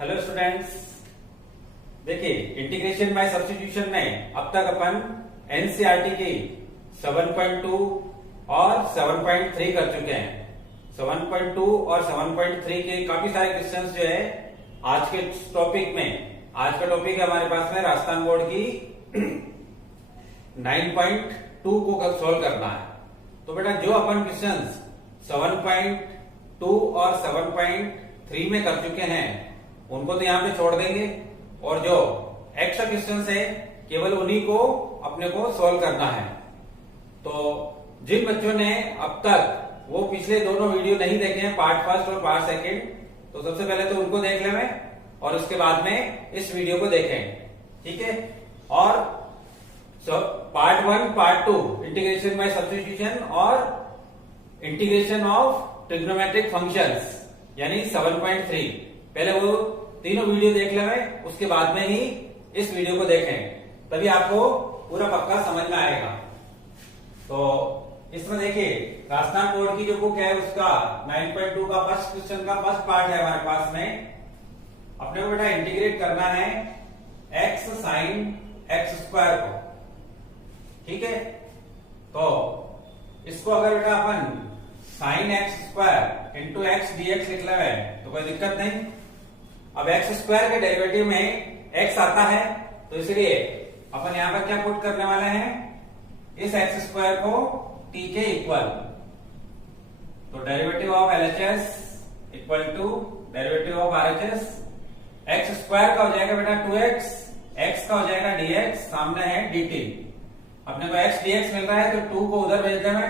Hello students, देखिए integration by substitution में अब तक अपन एनसीईआरटी की 7.2 और 7.3 कर चुके हैं। 7.2 और 7.3 के काफी सारे क्वेश्चंस जो है आज के टॉपिक में, आज का टॉपिक है हमारे पास में राजस्थान बोर्ड की 9.2 को सॉल्व करना है। तो बेटा जो अपन क्वेश्चंस 7.2 और 7.3 में कर चुके हैं उनको तो यहाँ पे छोड़ देंगे और जो एक्स्ट्रा क्वेश्चंस है केवल उन्हीं को अपने को सॉल्व करना है। तो जिन बच्चों ने अब तक वो पिछले दोनों वीडियो नहीं देखे हैं, पार्ट फर्स्ट और पार्ट सेकंड, तो सबसे पहले तो उनको देख लें और उसके बाद में इस वीडियो को देखें, ठीक है। और part 1, part 2 integration by substitution और इंटीग्रेशन ऑफ ट्रिग्नोमेट्रिक फंक्शंस यानी 7.3, पहले वो तीनों वीडियो देख लें, उसके बाद में ही इस वीडियो को देखें, तभी आपको पूरा पक्का समझ में आएगा। तो इसमें देखिए राजस्थान बोर्ड की जो बुक है उसका 9.2 का फर्स्ट क्वेश्चन का फर्स्ट पार्ट है हमारे पास में। अपने को बेटा इंटीग्रेट करना है x sin x स्क्वायर को, ठीक है। तो इसको अगर बेटा अपन sin x square into x dx लिख ले तो कोई दिक्कत नहीं। अब x स्क्वायर के डेरिवेटिव में x आता है तो इसलिए अपन यहां पर क्या पुट करने वाले हैं, इस x स्क्वायर को t के इक्वल, तो derivative of LHS equal to derivative of RHS। x square का हो जाएगा बेटा 2x, x का हो जाएगा dx, सामने है dt। अपने को x dx मिल रहा है तो 2 को उधर भेज देना,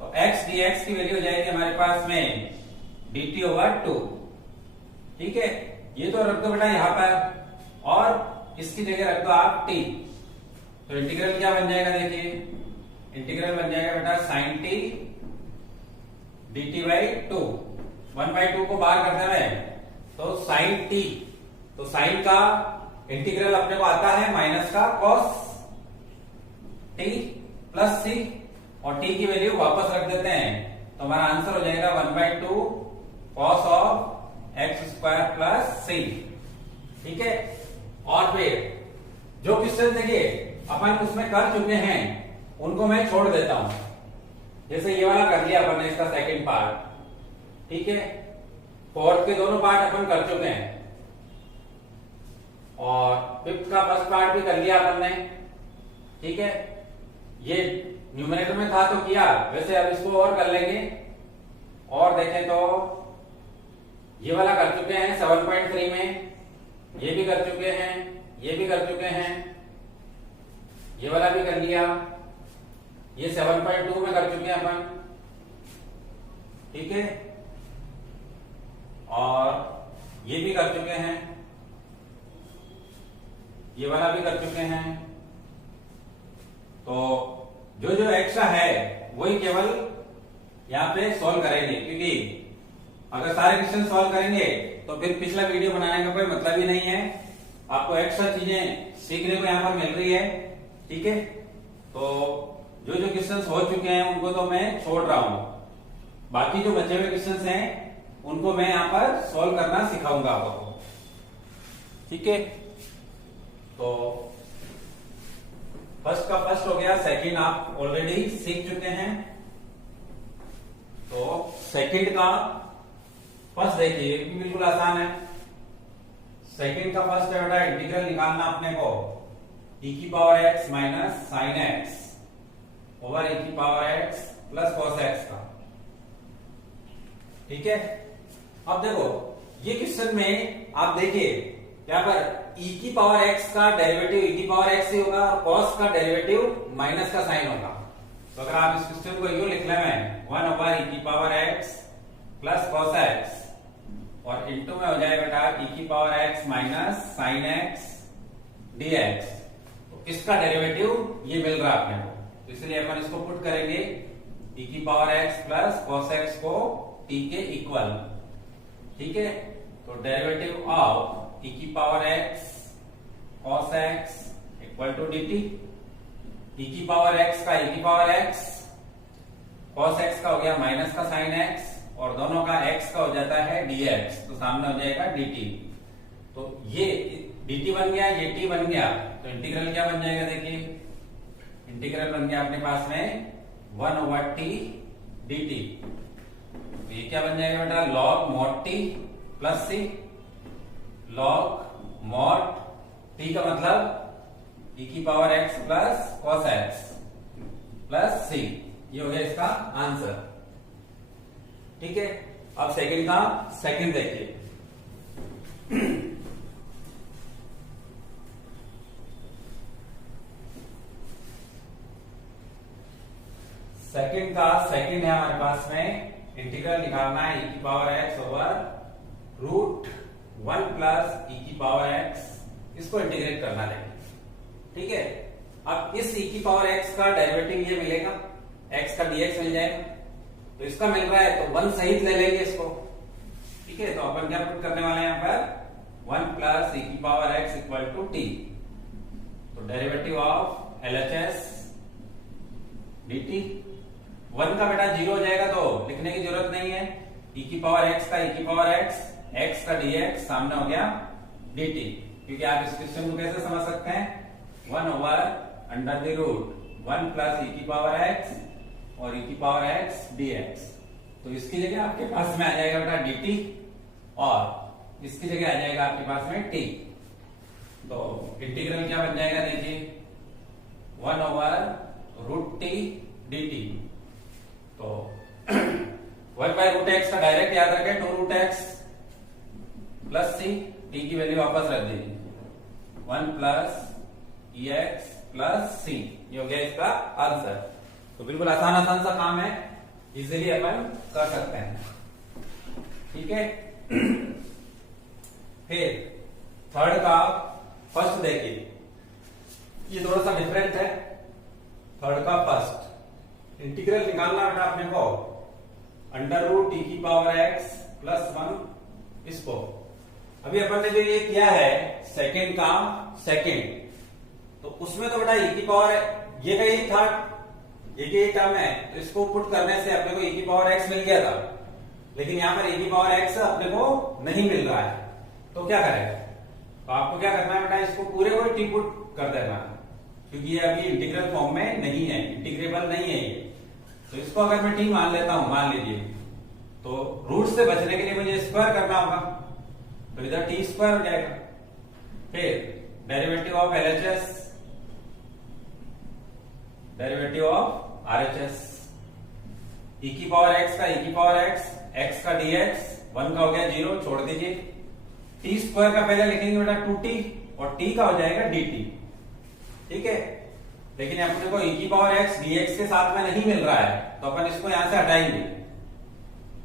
तो x dx की वैल्यू हो जाएगी हमारे पास में dt ओवर 2, ठीक है। ये तो रख दो बेटा यहाँ पर और इसकी जगह रख दो आप t, तो इंटीग्रल क्या बन जाएगा, देखिए इंटीग्रल बन जाएगा बेटा sin t dt बाई 2, 1/2 को बाहर कर देना है तो sin t, तो sin का इंटीग्रल अपने को आता है माइनस का cos t प्लस c, और t की वैल्यू वापस रख देते हैं तो हमारा आंसर हो जाएगा 1/2 cos of x square plus c, ठीक है। और फिर जो क्वेश्चन देखिए अपन उसमें कर चुके हैं उनको मैं छोड़ देता हूं, जैसे ये वाला कर लिया अपन ने इसका सेकंड पार्ट, ठीक है। फोर्थ के दोनों पार्ट अपन कर चुके हैं और फिफ्थ का फर्स्ट पार्ट भी कर लिया अपन ने, ठीक है। ये न्यूमरेटर में था तो किया, वैसे अब इसको और कर लेंगे। और देखें तो ये वाला कर चुके हैं 7.3 में, ये भी कर चुके हैं, ये भी कर चुके हैं, ये वाला भी कर लिया, ये 7.2 में कर चुके हैं अपन, ठीक है। और ये भी कर चुके हैं, ये वाला भी कर चुके हैं। तो जो जो एक्स्ट्रा है वही केवल यहाँ पे सॉल्व करेंगे, क्योंकि अगर सारे क्वेश्चन सॉल्व करेंगे तो फिर पिछला वीडियो बनाने का कोई मतलब ही नहीं है। आपको एक्स्ट्रा चीजें सीखने को यहाँ पर मिल रही है, ठीक है। तो जो जो क्वेश्चन हो चुके हैं उनको तो मैं छोड़ रहा हूं, बाकी जो बचे हुए क्वेश्चन हैं उनको मैं यहाँ पर सॉल्व करना सिखाऊंगा आपको, ठीक है। तो फर्स्ट का फर्स्ट हो गया, सेकंड आप ऑलरेडी सीख चुके हैं। तो सेकंड का फर्स्ट देखिए बिल्कुल आसान है। सेकंड का फर्स्ट है बेटा इंटीग्रल निकालना अपने को e की power x minus sine x over e की power x plus cos x का, ठीक है। अब देखो ये क्वेश्चन में आप देखिए यहाँ पर e की पावर x का डेरिवेटिव e की पावर x ही होगा और cos का डेरिवेटिव माइनस का साइन होगा। तो अगर आप इस क्वेश्चन को यूं लिख लें 1 ओवर e की power x plus cos x और इंटू में हो जाए बेटा e की power x minus sine x dx, तो इसका डेरिवेटिव ये मिल रहा है अपने को, तो इसलिए अपन इसको पुट करेंगे e की power x plus cos x को t के इक्वल, ठीक है। तो डेरिवेटिव ऑफ e की power x cos x equal to dt, e की पावर x का e की पावर x, cos x का हो गया माइनस का साइन x और दोनों का x का हो जाता है dx, तो सामने हो जाएगा dt। तो ये dt बन गया, ये t बन गया, तो इंटीग्रल क्या बन जाएगा देखिए, इंटीग्रल बन गया अपने पास में 1/t dt। तो ये क्या बन जाएगा बेटा, log mod t plus c, log mod t का मतलब e की power x plus cos x plus c। ये हो गया इसका आंसर। ठीक है, अब सेकंड का सेकंड देखिए। सेकंड का सेकंड है हमारे पास में, इंटीग्रल निकालना है e की power x over √1 plus e की पावर x, इसको इंटीग्रेट करना है। ठीक है, अब इस e की पावर x का डेरिवेटिव ये मिलेगा, x का dx मिल जाएगा, तो इसका मिल रहा है तो 1 सहित ले लेंगे इसको। ठीक है, तो अपन क्या पुट करने वाले हैं यहाँ पर 1 प्लस e की power x equal to t। तो डेरिवेटिव ऑफ LHS dt 1 का बेटा 0 हो जाएगा तो लिखने की जरूरत नहीं है, e की पावर x का e की पावर x का dx सामने हो गया dt। क्योंकि आप इस क्वेश्चन को कैसे समझ सकते हैं, 1 over under the root 1 plus e की पावर x और e की पावर x dx। तो इसकी जगह आपके पास में आ जाएगा बेटा dt और इसकी जगह आ जाएगा आपके पास में t। तो इंटीग्रल क्या बन जाएगा देखिए, 1 ओवर √t dt। तो 1/√x का डायरेक्ट याद रखें 2√x प्लस c, t की वैल्यू वापस रख दीजिए, 1 प्लस ex प्लस c। ये हो गया इसका आंसर। तो बिल्कुल आसान आसान सा काम है, इजीली अपन कर सकते हैं। ठीक है, फिर थर्ड का फर्स्ट देखिए, ये थोड़ा सा डिफरेंट है। थर्ड का फर्स्ट इंटीग्रल निकालना बेटा अपने को √t की पावर x प्लस 1, इसको अभी अपन ने जो ये किया है सेकंड का सेकंड, तो उसमें तो बेटा e की पावर ये का यही था, एक ही टर्म है, तो इसको पुट करने से अपने को e की पावर x मिल गया था, लेकिन यहाँ पर e की पावर x अपने को नहीं मिल रहा है, तो क्या करेगा, तो आपको क्या करना है बेटा, इसको पूरे को t पुट कर देना, क्योंकि ये अभी इंटीग्रल फॉर्म में नहीं है, इंटीग्रेबल नहीं है ये। तो इसको अगर मैं t मान लेता हूं, मान लीजिए, तो रूट से बचने के लिए मुझे स्क्वायर करना होगा, तो इधर t स्क्वायर हो जाएगा। फिर derivative of LHS, derivative of RHS, e की पावर x का e की पावर x का dx, 1 का हो गया 0, छोड़ दीजिए, t स्क्वायर का पहले लिखेंगे बेटा 2t और t का हो जाएगा dt। ठीक है, लेकिन अपने को e की पावर x dx के साथ में नहीं मिल रहा है, तो अपन इसको यहां से हटाएंगे,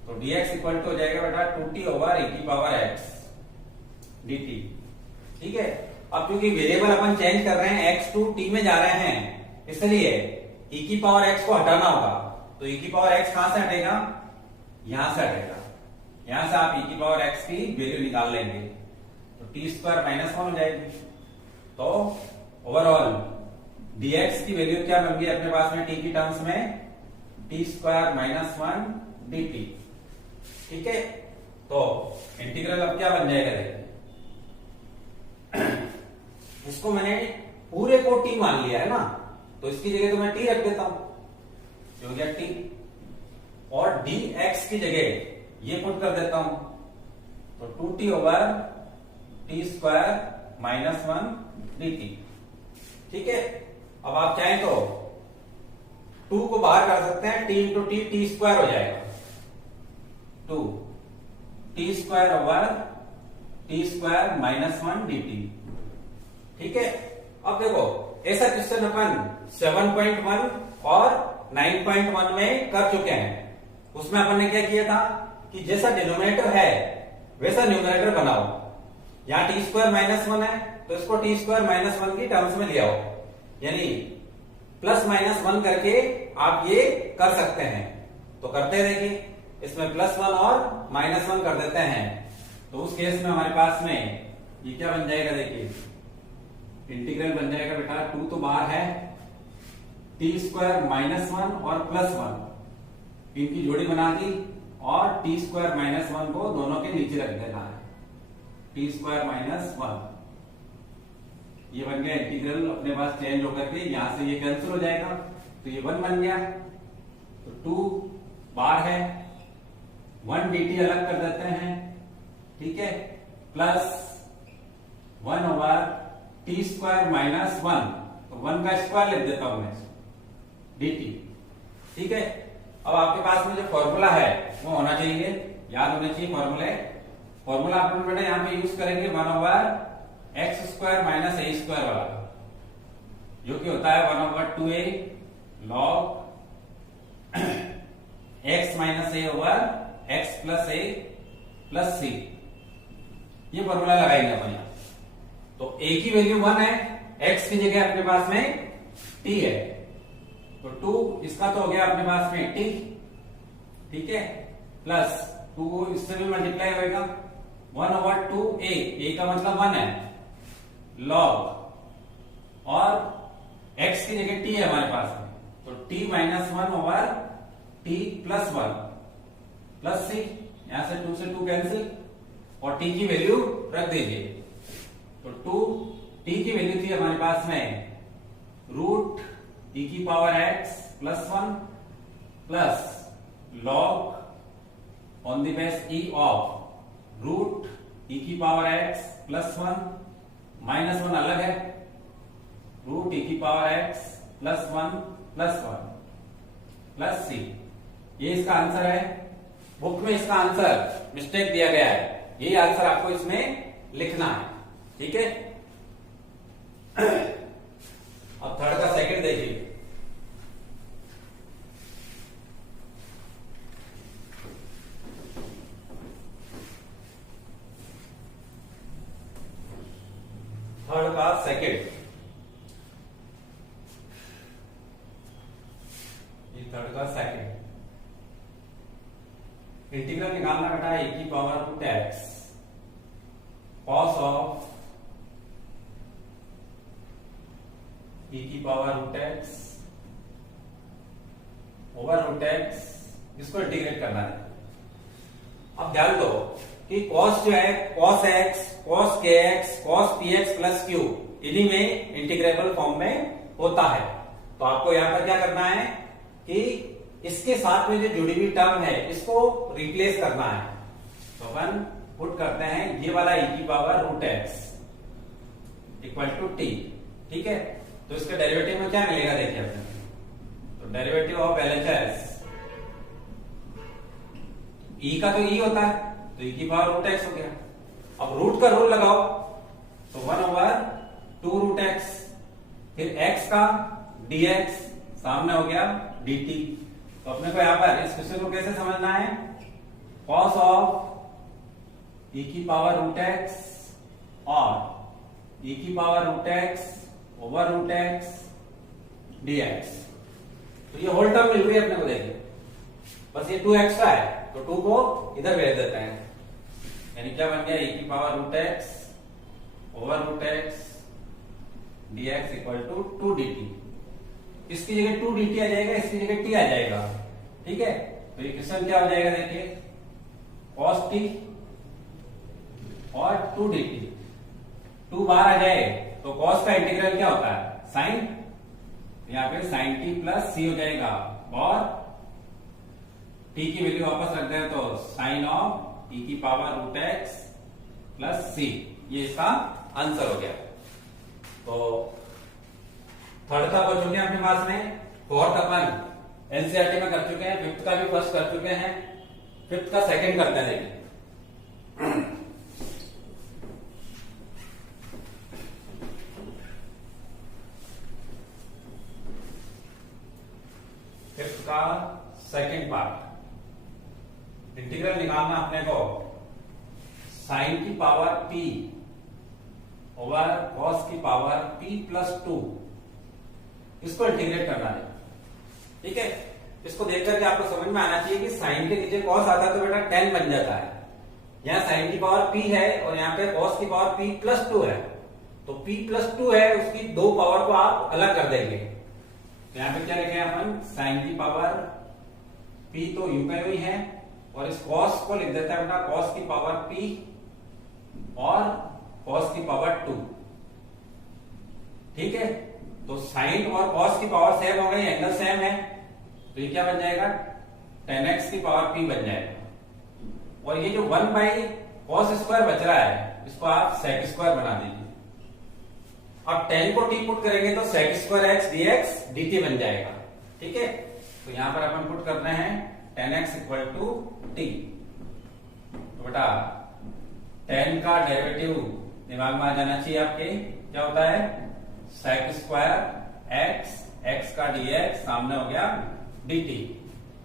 तो dx इक्वल टू हो जाएगा बेटा 2t ओवर e की पावर x dt। ठीक है, अब क्योंकि वेरिएबल अपन चेंज कर रहे हैं, x टू t में जा रहे हैं, इसलिए e की पावर x को हटाना होगा, तो e की पावर x कहां से हटेगा, यहां से हटेगा, यहां से आप e की पावर x की वैल्यू निकाल लेंगे, तो t स्क्वायर माइनस 1 हो जाएगी। तो ओवरऑल dx की वैल्यू क्या बन गई अपने पास में t की टर्म्स में, t स्क्वायर माइनस 1 dt। ठीक है, तो इंटीग्रल अब क्या बन जाएगा देखिए, इसको मैंने पूरे को t मान लिया है ना, तो इसकी जगह तो मैं t रख देता हूं, जो हो गया t, और dx की जगह ये पुट कर देता हूं, तो 2t over t square minus 1 dt। ठीक है, अब आप चाहें तो 2 को बाहर कर सकते हैं, t इंटू टी स्क्वायर हो जाएगा, 2 t square over t square minus 1 dt। ठीक है, अब देखो ऐसा क्वेश्चन अपन 7.1 और 9.1 में कर चुके हैं। उसमें अपन ने क्या किया था कि जैसा डिनोमिनेटर है वैसा न्यूमरेटर बनाओ, यहां टी स्क्वायर माइनस 1 है तो इसको टी स्क्वायर माइनस 1 की टर्म्स में ले आओ, यानी प्लस माइनस 1 करके आप ये कर सकते हैं। तो करते देखिए, इसमें +1 और -1 कर देते हैं, तो उस केस में हमारे पास में ये क्या बन जाएगा देखिए, इंटीग्रल बन जाएगा बेटा 2 तो बाहर है, टी स्क्वायर -1 और +1 इनकी जोड़ी बना दी और टी स्क्वायर -1 को दोनों के नीचे रख देना है। T square minus 1। ये बन गया इंटीग्रल, अपने पास चेंज होकर के यहां से ये कैंसिल हो जाएगा, तो ये 1 बन गया। तो 2 बार है, 1 dt अलग कर देते हैं, ठीक है, plus 1 over T square minus 1, तो 1 का स्क्वायर लिख देता हूं मैं dt, ठीक है। अब आपके पास में जो फॉर्मूला है वो होना चाहिए, याद होना चाहिए फॉर्मूला अपन बेटा यहाँ पे यूज करेंगे 1 over x square minus a square वाला, जो कि होता है 1 over 2a log x minus a over x plus a plus c. ये फॉर्मूला लगाएंगे अपन यहाँ। तो a की वैल्यू 1 है, x की जगह अपने पास में t है, तो 2 इसका तो हो गया अपने पास में t, ठीक है, प्लस 2 इससे भी मल्टीप्लाई होगा 1 ओवर 2a, a का मतलब 1 है, लॉग और x की जगह t है हमारे पास में, तो t minus 1 over t plus 1 plus c, यहां से 2 से 2 कैंसिल और t की वैल्यू रख दीजिए। तो 2t की वैल्यू थी हमारे पास में रूट e की power x plus 1 plus log on the base e of root e की पावर x प्लस 1 माइनस 1 अलग है, रूट e की power x plus 1 plus c। ये इसका आंसर है। बुक में इसका आंसर मिस्टेक दिया गया है, यही आंसर आपको इसमें लिखना है, ठीक है। अब थर्ड का सेकंड देखिए। थर्ड का सेकंड, ये थर्ड का सेकंड इंटीग्रल निकालना बेटा e की power root x cos of e की power root x over root x, इसको इंटीग्रेट करना है। अब ध्यान दो कि कॉस जो है cos x, cos kx, cos px plus q, इन्हीं में इंटीग्रेबल फॉर्म में होता है। तो आपको यहां पर क्या करना है कि इसके साथ में जो जुड़ी हुई टर्म है इसको रिप्लेस करना है। तो अपन पुट करते हैं ये वाला e की power root x equal to t, ठीक है। तो इसके डेरिवेटिव में क्या मिलेगा देखिए अपने, तो डेरिवेटिव ऑफ LHS, e का तो e होता है, तो e की पावर रूट x हो गया। अब रूट का रूल लगाओ, तो 1 ओवर 2 रूट x, फिर x का dx सामने हो गया dt। तो अपने को यहां पर इस क्वेश्चन को कैसे समझना है, कॉस ऑफ e की पावर रूट x और e की power root x over root x dx। तो ये होल टर्म मिल रही है अपने को, देखिए बस ये 2 एक्स्ट्रा है, तो 2 को इधर भेज देते हैं, यानी क्या बन गया e की power root x over root x dx equal to 2 dt। इसकी जगह 2 dt आ जाएगा, इसकी जगह t आ जाएगा, ठीक है। तो ये क्वेश्चन क्या हो जाएगा देखिए, cos t और 2 dt, 2 बाहर आ जाए तो cos का इंटीग्रल क्या होता है, sin, यहाँ पे sin t प्लस c हो जाएगा, और t की वैल्यू वापस रख दें तो sin ऑफ e की power root x plus c, ये इसका आंसर हो गया। तो थर्ड का बच चुके हैं अपने पास में, फोर्थ अपन एनसीईआरटी में कर चुके हैं, फिफ्थ का भी फर्स्ट कर चुके हैं, फिफ्थ का सेकंड करते हैं देखिए। फिफ्थ का सेकंड पार्ट, इंटीग्रल निकालना अपने को साइन की पावर p ओवर कॉस की पावर p प्लस 2, इसको इंटीग्रेट करना है, ठीक है। इसको देख करके आपको समझ में आना चाहिए कि साइन के नीचे कॉस आता है तो बेटा tan बन जाता है। यहाँ साइन की पावर p है और यहाँ पे कॉस की पावर p प्लस 2 है, तो p प्लस 2 है, उसकी 2 पावर को आप अलग कर देंगे। तो यहाँ पे क्या लिखे अपन, साइन की पावर p तो u का ही है, और इस कॉस को लिख देता है बेटा कॉस की पावर p और cos की पावर 2। ठीक है, तो साइन और cos की पावर सेम हो गई, एंगल सेम है, तो ये क्या बन जाएगा, tan x की पावर p बन जाएगा। और ये जो 1 बाई cos स्क्वायर बच रहा है, इसको आप sec स्क्वायर बना दीजिए। अब tan को t पुट करेंगे तो sec square x dx dt बन जाएगा। ठीक है, तो यहां पर अपन पुट कर रहे हैं tan x equal to t। तो बेटा tan का डेरिवेटिव दिमाग में आ जाना चाहिए आपके, क्या होता है, sec स्क्वायर x का dx सामने हो गया dt।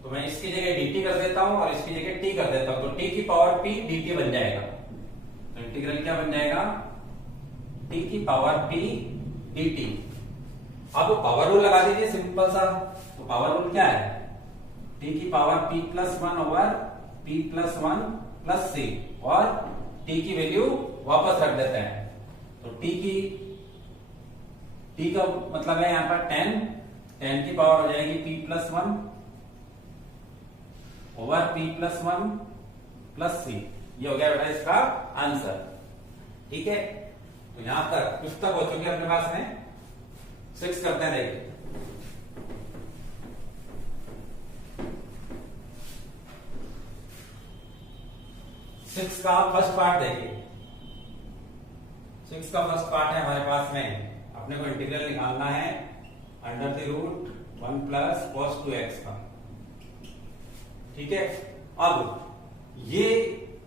तो मैं इसकी जगह dt कर देता हूं और इसकी जगह t कर देता हूं, तो t की पावर p dt बन जाएगा। तो इंटीग्रल क्या बन जाएगा, t की पावर p dt। अब पावर रूल लगा दीजिए सिंपल सा। तो पावर रूल क्या है, t की power p plus 1 over p plus 1 plus c, और t की वैल्यू वापस रख देते हैं। तो t का मतलब है यहां पर 10 की पावर हो जाएगी p plus 1 over p plus 1 plus c। ये हो गया बेटा इसका आंसर। ठीक है, तो यहां तक कुछ तक हो चुके अपने पास में। 6 करते हैं, देखिए 6 का फर्स्ट पार्ट देखिए। 6 का फर्स्ट पार्ट है हमारे पास में, अपने को इंटीग्रल निकालना है under the root 1 plus cos 2x का। ठीक है, अब ये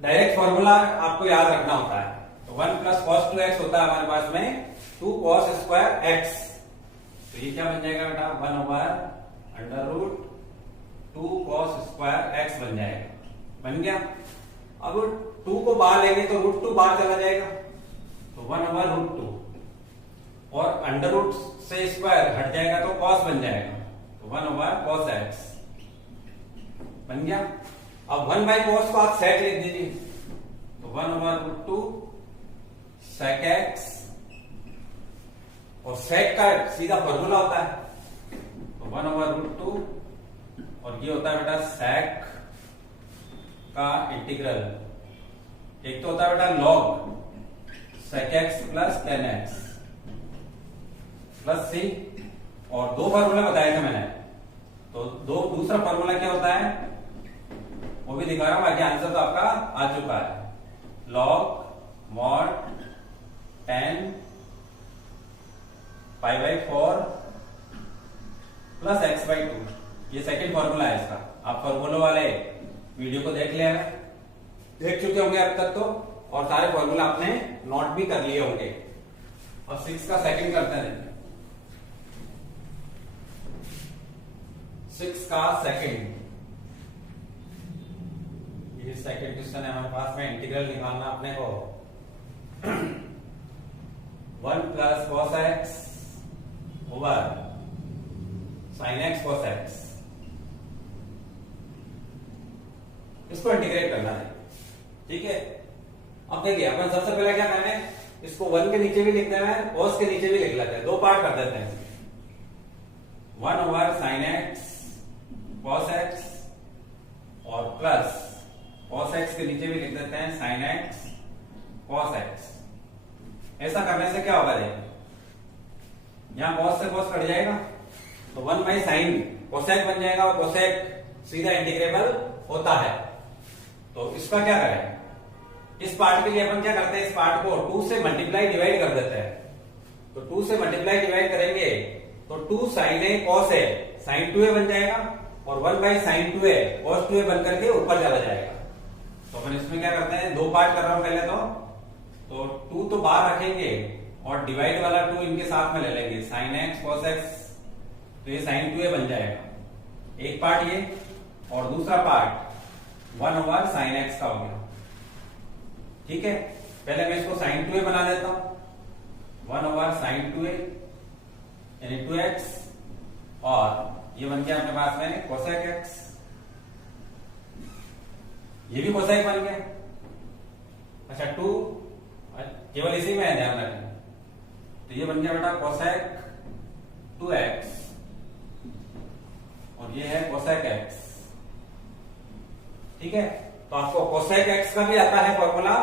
डायरेक्ट फॉर्मूला आपको याद रखना होता है। तो 1 प्लस cos 2x होता है हमारे पास में 2 cos स्क्वायर x। तो ये क्या बन जाएगा बेटा, 1 over under root 2 cos square x बन जाएगा। बन गया। अब 2 को बाहर लेंगे तो रूट 2 बाहर चला जाएगा, तो 1 ओवर रूट 2, और अंडर रूट से स्क्वायर हट जाएगा तो cos बन जाएगा, तो 1 ओवर cos x बन गया। अब 1 बाई cos को आप sec लिख दीजिए, तो 1 ओवर रूट 2 sec x, और sec का सीधा फॉर्मूला होता है, तो 1 ओवर रूट 2, और ये होता है बेटा sec का इंटीग्रल। एक तो होता है बेटा log sec x plus tan x plus c, और 2 फॉर्मूला बताए थे मैंने, तो दूसरा फॉर्मूला क्या होता है वो भी दिखा रहा हूं, बाकी आंसर तो आपका आ चुका है। log mod tan pi by 4 plus x by 2, ये सेकंड फॉर्मूला है इसका। आप फॉर्मूले वाले वीडियो को देख लिया, देख चुके होंगे अब तक तो, और सारे फॉर्मूला आपने नोट भी कर लिए होंगे। अब 6 का सेकंड करते हैं। 6 का सेकंड, ये सेकंड क्वेश्चन है हमारे पास में, इंटीग्रल निकालना अपने को 1 plus cos x over sin x cos x, इसको इंटीग्रेट करना है। ठीक है, अब देखिए अपन सबसे पहले क्या करना है, इसको 1 के नीचे भी लिख देना है, cos के नीचे भी लिख लेते हैं, 2 पार्ट कर देते हैं। 1 over sin x cos x, और प्लस cos x के नीचे भी लिख देते हैं sin x cos x। ऐसा करने से क्या होगा, देखिए यहां cos से cos कट जाएगा, तो 1 बाई साइन कोसेक बन जाएगा, और कोसेक सीधा इंटीग्रेबल होता है। तो इसका क्या करें, इस पार्ट के लिए अपन क्या करते हैं, इस पार्ट को 2 से मल्टीप्लाई डिवाइड कर देते हैं। तो 2 से मल्टीप्लाई डिवाइड करेंगे तो 2 sin a cos a sin 2a बन जाएगा, और 1 by sin 2a cos 2a बन करके ऊपर चला जाएगा। तो अपन इसमें क्या करते हैं, 2 पार्ट कर रहा हूं पहले तो 2 तो बाहर रखेंगे, और डिवाइड वाला 2 इनके साथ में ले लेंगे, sin x cos x, तो ये sin 2a बन जाएगा। एक पार्ट ये, और दूसरा पार्ट 1 ओवर sin x का हो गया। ठीक है, पहले मैं इसको sin 2a बना देता हूं, 1 ओवर sin 2a यानी 2x, और ये बन गया अपने पास में cosec x, ये भी cosec बन गया। अच्छा 2 केवल इसी में है, ध्यान रखना, तो ये बन गया बेटा cosec 2x, और ये है cosec x। ठीक है, तो आपको cosec x का भी आता है फॉर्मूला,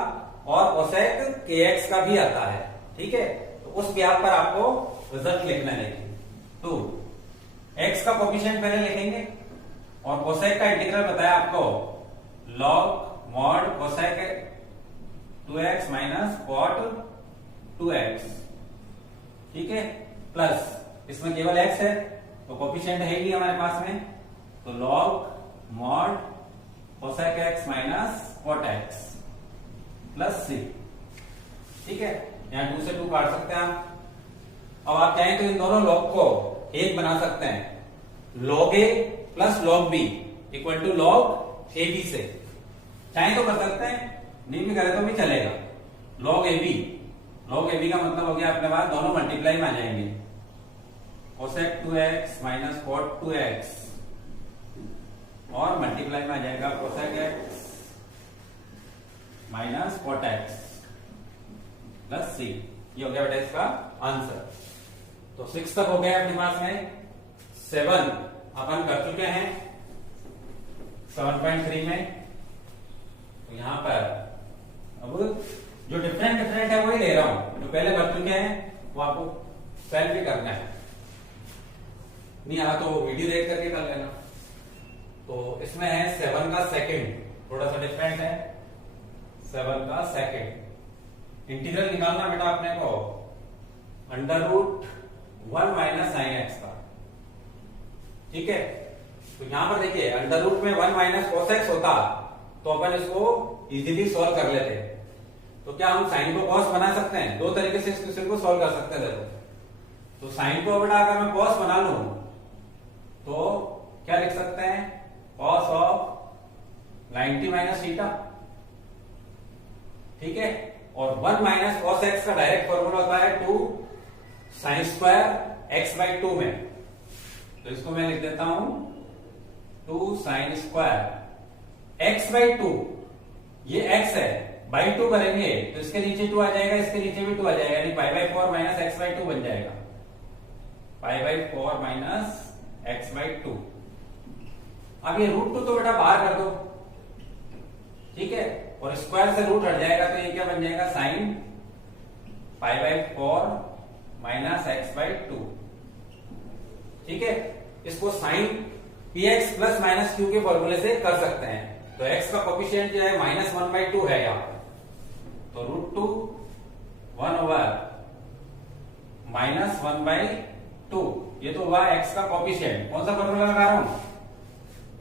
और कोसेक के एक्स का भी आता है, ठीक है। तो उस ब्याज पर आपको रिजल्ट लिखना है। तो एक्स का कोफिशिएंट पहले लिखेंगे और कोसेक का इंटीग्रल बताया आपको log mod cosec 2x minus cot 2x, ठीक है, प्लस इसमें केवल x है तो कोफिशिएंट है ही हमारे पास में, तो log mod cosec x minus cot x plus c, ठीक है। यहां 2 से 2 काट सकते हैं आप। अब आप चाहें तो इन दोनों लॉग को एक बना सकते हैं, log a plus log b equal to log a b से चाहे तो कर सकते हैं, नहीं भी करे तो भी चलेगा। लॉग ए बी का मतलब हो गया अपने पास दोनों मल्टीप्लाई में आ जाएंगे, cosec 2x minus cot 2x और मल्टीप्लाई में आ जाएगा cosec x minus cot x plus c। ये हो गया बेटा इसका आंसर। तो 6 तक हो गया अपने पास में। 7 अपन कर चुके हैं 7.3 में। तो यहां पर अब जो डिफरेंट है वही ले रहा हूं, जो पहले कर चुके हैं वो आपको सॉल्व भी करना है, नहीं आया तो वीडियो देख करके कर लेना। तो इसमें है 7 का सेकंड, थोड़ा सा डिफरेंट है। 7 का सेकंड इंटीग्रल निकालना बेटा अपने को √1 माइनस साइन एक्स का, ठीक है। तो यहां पर देखिए √ में 1 माइनस कोस एक्स होता तो अपन इसको इजीली सॉल्व कर लेते। तो क्या हम साइन को कॉस बना सकते हैं? 2 तरीके से इस क्वेश्चन को सॉल्व कर सकते हैं। देखो तो साइन को बेटा अगर मैं कॉस बना लूं तो क्या लिख सकते हैं, कॉस ऑफ 90 माइनस थीटा, ठीक है। और 1 माइनस कॉस एक्स का डायरेक्ट फॉर्मूला होता है 2 साइन स्क्वायर एक्स बाई 2 में। तो इसको मैं लिख देता हूं 2 साइन स्क्वायर एक्स बाई 2, ये एक्स है, बाई 2 करेंगे तो इसके नीचे 2 आ जाएगा, इसके नीचे भी 2 आ जाएगा, यानी पाई बाई 4 माइनस एक्स बाई 2 बन जाएगा, पाई बाई 4 माइनस एक्स बाई 2। अब ये √2 तो बेटा बाहर कर दो, ठीक है, और स्क्वायर से रूट हट जाएगा तो ये क्या बन जाएगा, sine pi by 4 minus x by 2, ठीक है। इसको sine px plus minus q के फॉर्मूले से कर सकते हैं। तो x का कोफिशिएंट जो है -1/2 है यहाँ, तो √2 1/-1/2, ये तो हुआ x का कोफिशिएंट। कौन सा फॉर्मूला लगा रहा हूं,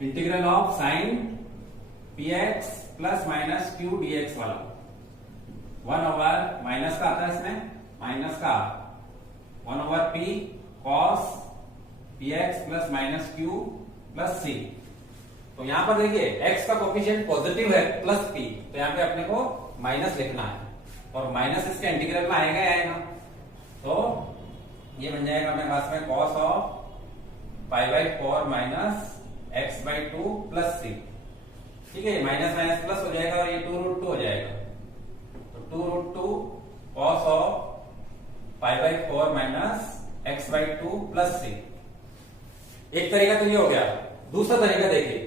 integral of sign px plus minus Q dx वाला। 1/, माइनस का आता है इसमें, माइनस का 1/p cos px plus minus Q plus c। तो यहां पर देखिए x का कोफिशिएंट पॉजिटिव है प्लस p, तो यहां पे अपने को माइनस लिखना है और माइनस इसके इंटीग्रल में आएगा ही आएगा। तो ये बन जाएगा अपने पास में cos of pi by 4 minus x by 2 plus c, ठीक है। माइनस माइनस प्लस हो जाएगा और ये 2√2 हो जाएगा, तो 2√2 cos of pi by 4 minus x by 2 plus c। एक तरीका तो ये हो गया। दूसरा तरीका देखिए,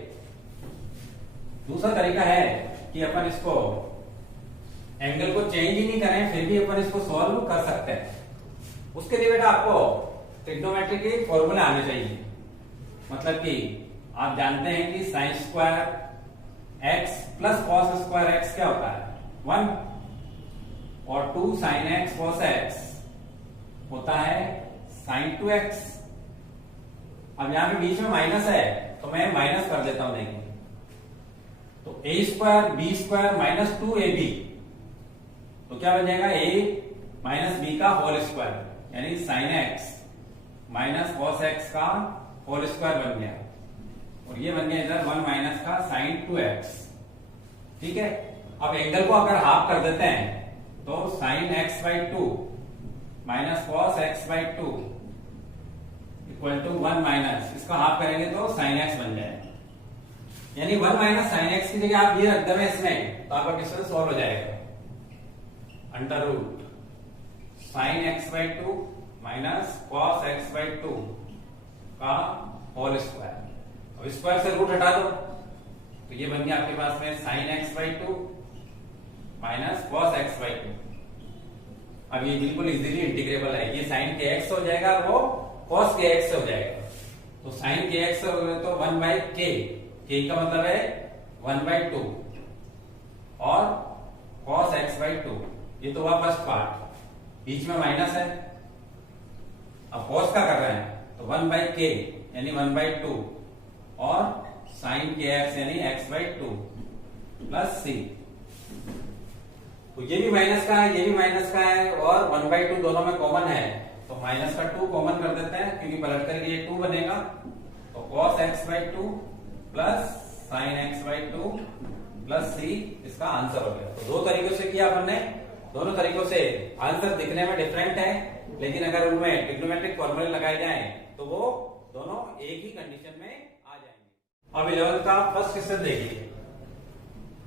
दूसरा तरीका है कि अपन इसको एंगल को चेंज ही नहीं करें फिर भी अपन इसको सॉल्व कर सकते हैं। उसके लिए बेटा आपको ट्रिग्नोमेट्री के फॉर्मूले आने चाहिए। मतलब कि आप जानते हैं कि sign square x plus cos square x क्या होता है, 1, और 2 साइन एक्स कॉस एक्स होता है साइन 2x। अब यहां पे बीच में माइनस है तो मैं माइनस कर देता हूं, देखिए तो a² b² माइनस 2ab, तो क्या बन जाएगा a माइनस b का होल स्क्वायर, यानी sine x minus cos x का होल स्क्वायर बन गया, और ये बन गया इधर 1 माइनस का साइन 2x, ठीक है। अब एंगल को अगर हाफ कर देते हैं तो sine x by 2 minus cos x by 2 equal to 1 minus, इसका हाफ करेंगे तो साइन x बन जाएगा, यानी 1 माइनस साइन x की जगह आप ये रख दें इसमें तो आपका क्वेश्चन सॉल्व हो जाएगा। Under root sine x by 2 minus cos x by 2 का होल स्क्वायर। अब स्क्वायर से रूट हटा दो तो ये बन गया आपके पास में sine x by 2 minus cos x by two. अब ये बिल्कुल इजीली इंटीग्रेबल है, ये साइन के एक्स हो जाएगा और वो कॉस के एक्स हो जाएगा। तो साइन के एक्स हो गया तो 1 बाई के का मतलब है 1 बाई टू और कॉस एक्स बाई टू, ये तो हुआ फर्स्ट पार्ट, बीच में माइनस है। अब कॉस का कर रहे हैं तो 1 बाई के यानी 1 बाई टू और साइन के एक्स यानी एक्स बाई टू प्लस सी। तो ये भी माइनस का है, ये भी माइनस का है और 1 बाई टू दोनों में कॉमन है, तो माइनस का 2 कॉमन कर देते हैं क्योंकि पलट करके ये 2 बनेगा। तो cos x by two plus sine x by two plus c इसका आंसर हो गया। तो दो तरीकों से किया अपन ने, दोनों तरीकों से आंसर दिखने में डिफरेंट है, लेकिन अगर उनमें ट्रिग्नोमेट्रिक फॉर्मूले लगाए जाएं तो वो दोनों एक ही कंडीशन में आ जाएंगे। अब 11th का फर्स्ट क्वेश्चन देखिए,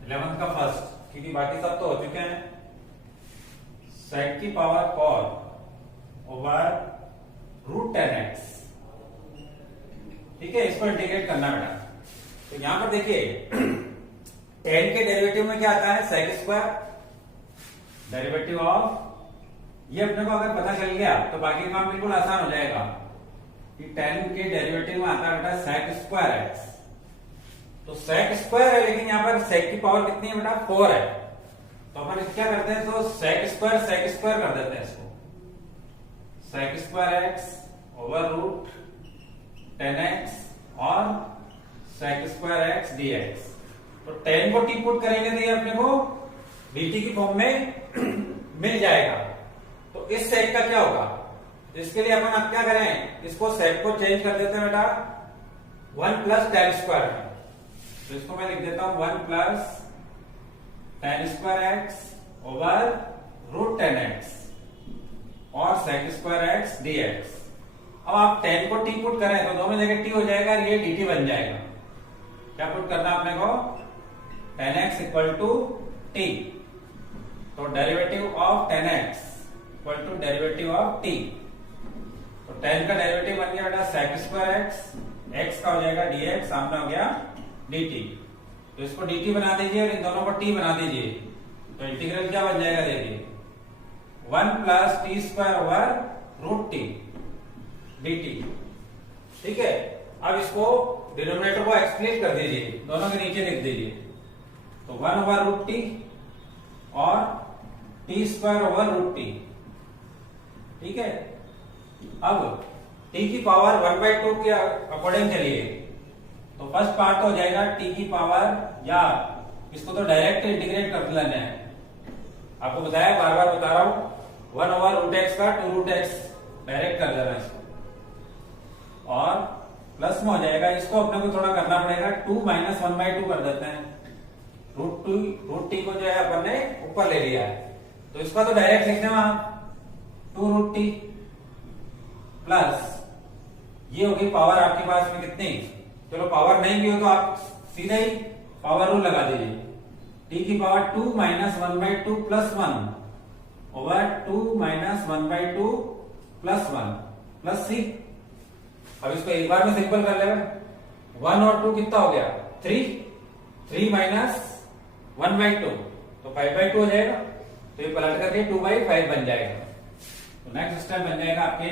11th का फर्स्ट, क्योंकि बाकी सब तो हो चुके हैं। सेक की power call over root 10x, ठीक है, इसको इंटीग्रेट करना बेटा। तो यहां पर देखिए 10 के डेरिवेटिव में क्या आता है, सेक स्क्वायर, डेरिवेटिव ऑफ, ये अपने को अगर पता चल गया तो बाकी काम बिल्कुल आसान हो जाएगा कि 10 के डेरिवेटिव में आता है बेटा सेक स्क्वायर एक्स। तो सेक स्क्वायर है, लेकिन यहां पर सेक की पावर कितनी है बेटा, 4 है। तो अपन क्या करते हैं, तो सेक स्क्वायर कर देते हैं इसको, sec square x over root 10x और सेक स्क्वायर एक्स dx। तो 10 को टी पुट करेंगे तो ये अपने को dt की फॉर्म में मिल जाएगा। तो इस सेक का क्या होगा, तो इसके लिए अपन अब क्या करें, इसको सेक को चेंज कर देते हैं बेटा 1 प्लस टेन स्क्वायर में। तो इसको मैं लिख देता हूं 1 plus ten square x over root 10x और सेक स्क्वायर एक्स dx। अब आप 10 को टी पुट करें तो दोनों जगह टी हो जाएगा, ये dt बन जाएगा। क्या पुट करना अपने को, 10x इक्वल टू टी, तो derivative of 10x equal to derivative of t. तो 10 का डेरिवेटिव बन गया बेटा सेक स्क्वायर एक्स, x का हो जाएगा dx, सामने हो गया dt। तो इसको dt बना दीजिए और इन दोनों को t बना दीजिए, तो इंटीग्रल क्या बन जाएगा देखिए 1 plus t square over root t dt, ठीक है। अब इसको डिनोमिनेटर को एक्सप्लेन कर दीजिए, दोनों के नीचे लिख दीजिए, तो 1 ओवर रूट टी और t square over root t, ठीक है। अब टी की पावर 1 बाई टू के अकॉर्डिंग चलिए, तो फर्स्ट पार्ट हो जाएगा टी की पावर, या इसको तो डायरेक्ट इंटीग्रेट कर लेना है, आपको बताया, बार बार बता रहा हूं, 1 ओवर रूट एक्स का 2 रूट एक्स डायरेक्ट कर देना इसको, और प्लस में हो जाएगा, इसको अपने को थोड़ा करना पड़ेगा, 2 माइनस 1 बाई टू कर देते हैं, रूट टी को जो है अपन ने ऊपर ले लिया है, तो इसका तो डायरेक्ट लिखने में 2 रूट टी प्लस ये होगी पावर आपके पास में कितनी, चलो पावर नहीं भी हो तो आप सीधा ही पावर रूल लगा दीजिए, टी की power 2 minus 1 by two plus 1 over 2 minus 1 by two plus 1 plus c. अब इसको एक बार में सिंपल कर लेगा, 1 और 2 कितना हो गया, 3 माइनस 1 बाई टू, तो 5 बाई टू हो जाएगा, तो ये पलट करके 2 बाई 5 बन जाएगा। तो नेक्स्ट स्टेप बन जाएगा आपके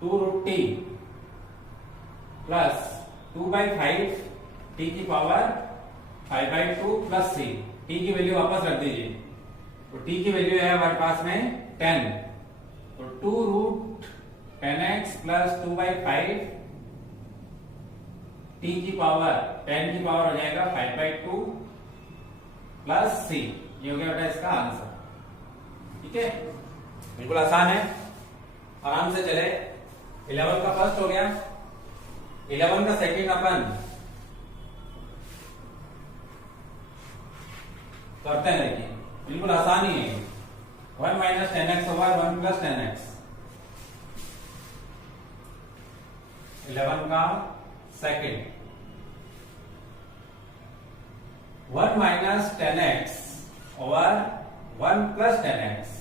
2 root t plus 2 by 5 t की power 5 by two plus c, t की वैल्यू वापस रख दीजिए, तो टी की वैल्यू है हमारे पास में 10, तो 2 root 10x plus 2 by 5 t की पावर 10 की पावर हो जाएगा 5 बाई टू प्लस सी, ये हो गया बेटा इसका आंसर, ठीक है, बिल्कुल आसान है, आराम से चले। 11 का फर्स्ट हो गया, 11 का सेकंड अपन करते हैं, देखिए बिल्कुल आसान ही है, 1 minus 10x over 1 plus 10x। 11 का second, 1 minus 10x over 1 plus 10x,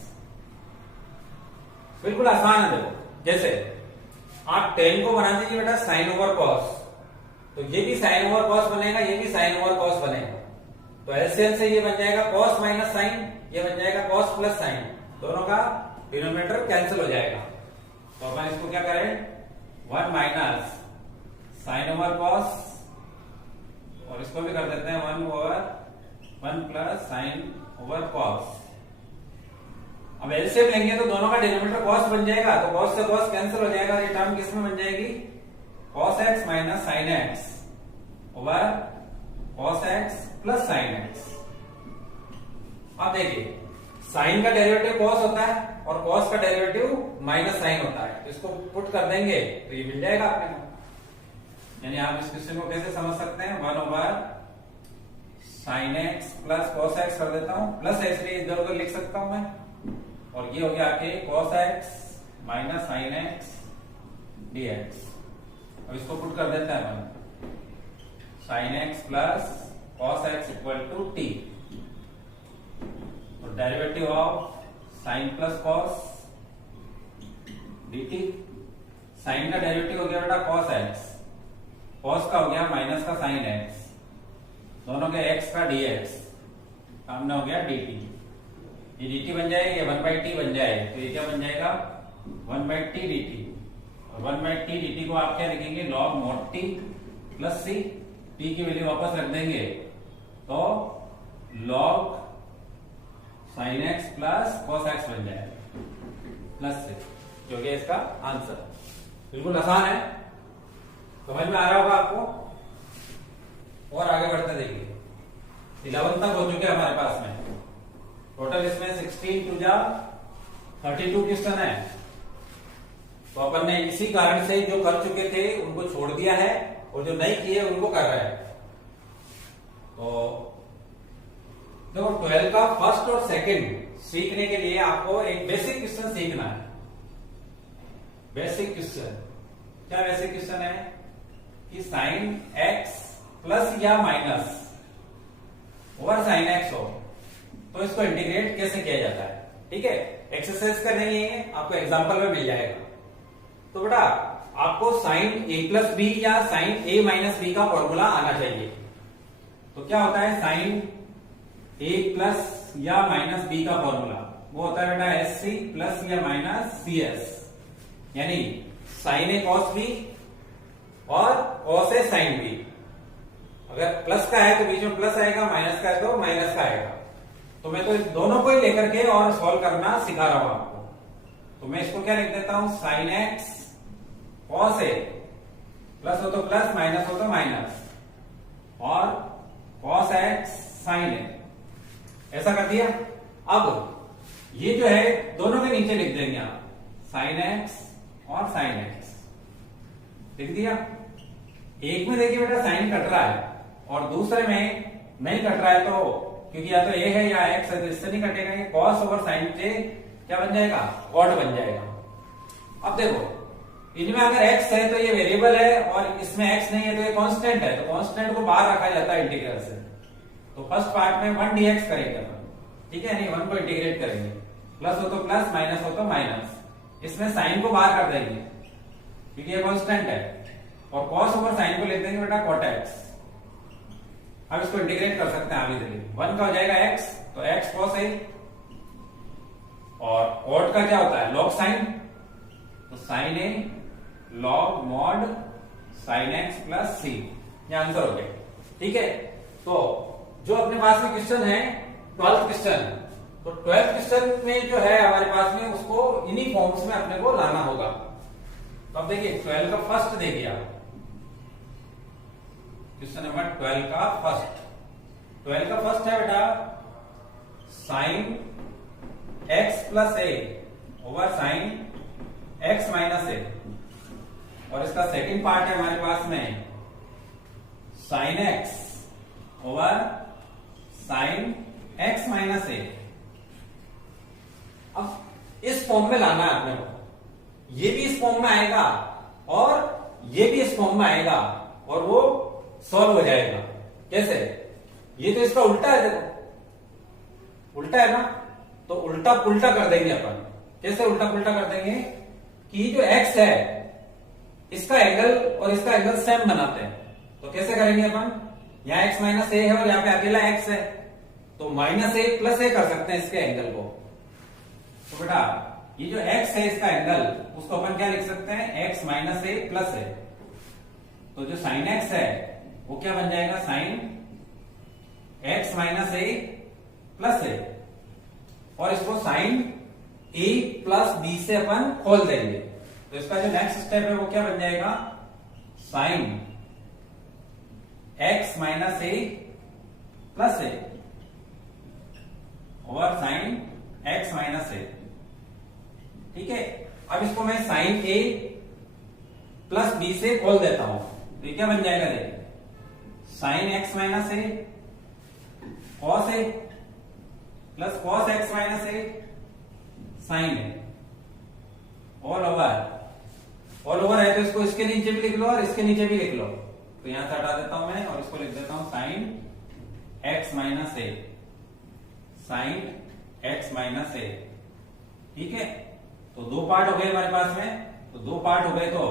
बिल्कुल आसान है। देखो जैसे आप 10 को बना दीजिए बेटा साइन ओवर कॉस, तो ये भी साइन ओवर कॉस बनेगा, ये भी साइन ओवर कॉस बनेगा, तो तो एलसीएम से ये बन जाएगा कॉस माइनस साइन, ये बन जाएगा कॉस प्लस साइन, दोनों का डिनोमिनेटर कैंसिल हो जाएगा। तो अपन इसको क्या करें, 1 माइनस साइन ओवर कॉस, और इसको भी कर देते हैं 1 प्लस साइन ओवर कॉस। अब एलसीएम लेंगे तो दोनों का डिनोमिनेटर कॉस बन जाएगा, तो कॉस से कॉस कैंसिल हो जाएगा, ये टर्म किस में बन जाएगी, cos x minus sine x over cos x plus sine x. अब देखिए साइन का डेरिवेटिव कॉस होता है और कॉस का डेरिवेटिव माइनस साइन होता है, इसको पुट कर देंगे तो ये मिल जाएगा अपने को। यानी आप इस क्वेश्चन को कैसे समझ सकते हैं, 1 over sine x plus cos x कर देता हूं, प्लस है इसलिए इधर उधर लिख सकता हूं मैं, और ये हो गया आपके cos x minus sine x dx। अब इसको पुट कर देते हैं अपन, sine x plus cos x equal to t, तो derivative of sine plus cos dt, sine का डेरिवेटिव हो गया बेटा cos x, cos का हो गया माइनस का साइन x, दोनों के x का dx, सामने हो गया dt, ये dt बन जाएगा, ये 1/t बन जाए, तो ये क्या बन जाएगा 1/t dt, और 1/t dt को आप क्या लिखेंगे, log mod t plus c, t की वैल्यू वापस रख देंगे तो log sin x plus cos x बन जाएगा प्लस c, जो कि इसका आंसर। बिल्कुल आसान है, समझ में आ रहा होगा आपको। और आगे बढ़ते देखिए 11 तक हो चुके हमारे पास में, टोटल इसमें 16 टू जा 32 क्वेश्चन है, तो अपन ने इसी कारण से जो कर चुके थे उनको छोड़ दिया है और जो नहीं किए उनको कर रहे हैं। तो देखो 12 का फर्स्ट और सेकंड सीखने के लिए आपको एक बेसिक क्वेश्चन सीखना है। बेसिक क्वेश्चन क्या बेसिक क्वेश्चन है कि साइन एक्स प्लस या माइनस ओवर साइन एक्स हो तो इसको इंटीग्रेट कैसे किया जाता है। ठीक है, एक्सरसाइज का नहीं है, आपको एग्जांपल में मिल जाएगा। तो बेटा आपको साइन ए प्लस बी या साइन ए माइनस बी का फॉर्मूला आना चाहिए। तो क्या होता है साइन ए प्लस या माइनस बी का फॉर्मूला, वो होता है बेटा एस सी प्लस या माइनस सी एस, यानी साइन ए कॉस बी और कॉस ए साइन बी। अगर प्लस का है तो बीच में प्लस आएगा, माइनस का है तो माइनस का आएगा। तो मैं तो दोनों को ही लेकर के और सॉल्व करना सिखा रहा हूं आपको। तो मैं इसको क्या लिख देता हूं, sign x cos A, plus हो तो प्लस, माइनस हो तो माइनस, और कॉस एक्स साइन ए, ऐसा कर दिया। अब ये जो है दोनों के नीचे लिख देंगे आप, साइन एक्स और साइन एक्स लिख दिया। एक में देखिए बेटा साइन कट रहा है और दूसरे में नहीं कट रहा है, तो क्योंकि या तो ए है या एक्स है तो इससे नहीं कटेगा, ये कॉस ओवर साइन से क्या बन जाएगा, कॉट बन जाएगा। अब देखो इनमें अगर एक्स है तो ये वेरिएबल है और इसमें एक्स नहीं है तो ये कांस्टेंट है, तो कांस्टेंट को बाहर रखा जाता है इंटीग्रल से। तो फर्स्ट पार्ट में 1 dx करेंगे अपन, ठीक है, नहीं 1 को इंटीग्रेट करेंगे, प्लस हो तो प्लस, माइनस हो तो माइनस, इसमें साइन को बाहर कर देंगे क्योंकि ये कांस्टेंट है, और कॉस ओवर साइन को लिख देंगे बेटा कॉट एक्स। अब इसको इंटीग्रेट कर सकते हैं, आप इधर 1 का हो जाएगा x, तो x कॉस है, और कॉट का क्या होता है लॉग साइन, तो sine a log mod sine x plus c, ये आंसर हो गया। ठीक है, तो जो अपने पास में क्वेश्चन है 12th क्वेश्चन, तो 12th क्वेश्चन में जो है हमारे पास में उसको इन्हीं फॉर्म्स में अपने को लाना होगा। तो अब देखिए 12 का फर्स्ट देखिए आप, क्वेश्चन नंबर 12 का फर्स्ट, 12 का फर्स्ट है बेटा sine x plus a over sine x minus a, और इसका सेकंड पार्ट है हमारे पास में sine x over sine x minus a. अब इस फॉर्म में लाना है अपने को, ये भी इस फॉर्म में आएगा और ये भी इस फॉर्म में आएगा और वो सॉल्व हो जाएगा। कैसे, ये तो इसका उल्टा है, देखो उल्टा है ना, तो उल्टा पुल्टा कर देंगे अपन। कैसे उल्टा पुल्टा कर देंगे कि जो x है इसका एंगल और इसका एंगल सेम बनाते हैं। तो कैसे करेंगे अपन, यहाँ x माइनस ए है और यहाँ पे अकेला x है, तो -a + a कर सकते हैं इसके एंगल को। तो बेटा ये जो x है इसका एंगल, उसको अपन क्या लिख सकते हैं, x - a + a। तो जो sin x है वो क्या बन जाएगा, sin x - a + a, और इसको sin a + b से अपन खोल देंगे। तो इसका जो नेक्स्ट स्टेप है वो क्या बन जाएगा, sin x - a + a और sin x - a। ठीक है, अब इसको मैं sin a + b से खोल देता हूं, तो ये क्या बन जाएगा, देखिए sin x - a cos a + cos x - a sin a all over है, तो इसको इसके नीचे भी लिख लो और इसके नीचे भी लिख लो। तो यहां से हटा देता हूं मैं और इसको लिख देता हूं sin x - a, sin x - a। ठीक है, तो दो पार्ट हो गए हमारे पास में। तो दो पार्ट हो गए, तो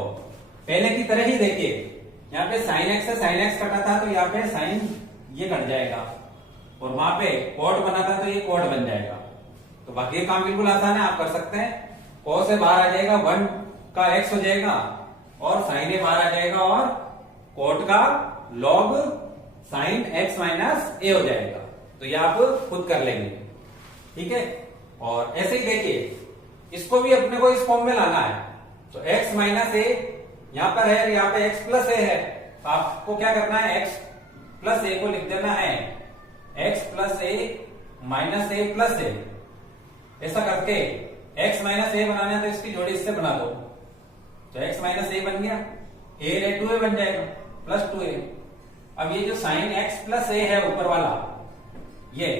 पहले की तरह ही देखिए, यहाँ पे sin x से sin x कटा था, तो यहाँ पे sin ये कट जाएगा, और वहां पे कॉट बना था तो ये कॉट बन जाएगा। तो बाकी काम बिल्कुल आसान है, आप कर सकते हैं। cos से बाहर आ जाएगा, 1 का x हो जाएगा, और sin a बाहर आ जाएगा, और cot का log sin x - a हो जाएगा। तो ये आप खुद कर लेंगे। ठीक है, और ऐसे ही देखिए, इसको भी अपने को इस फॉर्म में लाना है। तो x - a यहां पर है, यहां पे x + a है, तो आपको क्या करना है, x + a को लिख देना है x + a - a + a। ऐसा करके x - a बनाना है तो इसकी जोड़ी इससे बना दो, तो x - a बन गया, a रे 2a बन जाएगा + 2a। अब ये जो sin x + a है ऊपर वाला, ये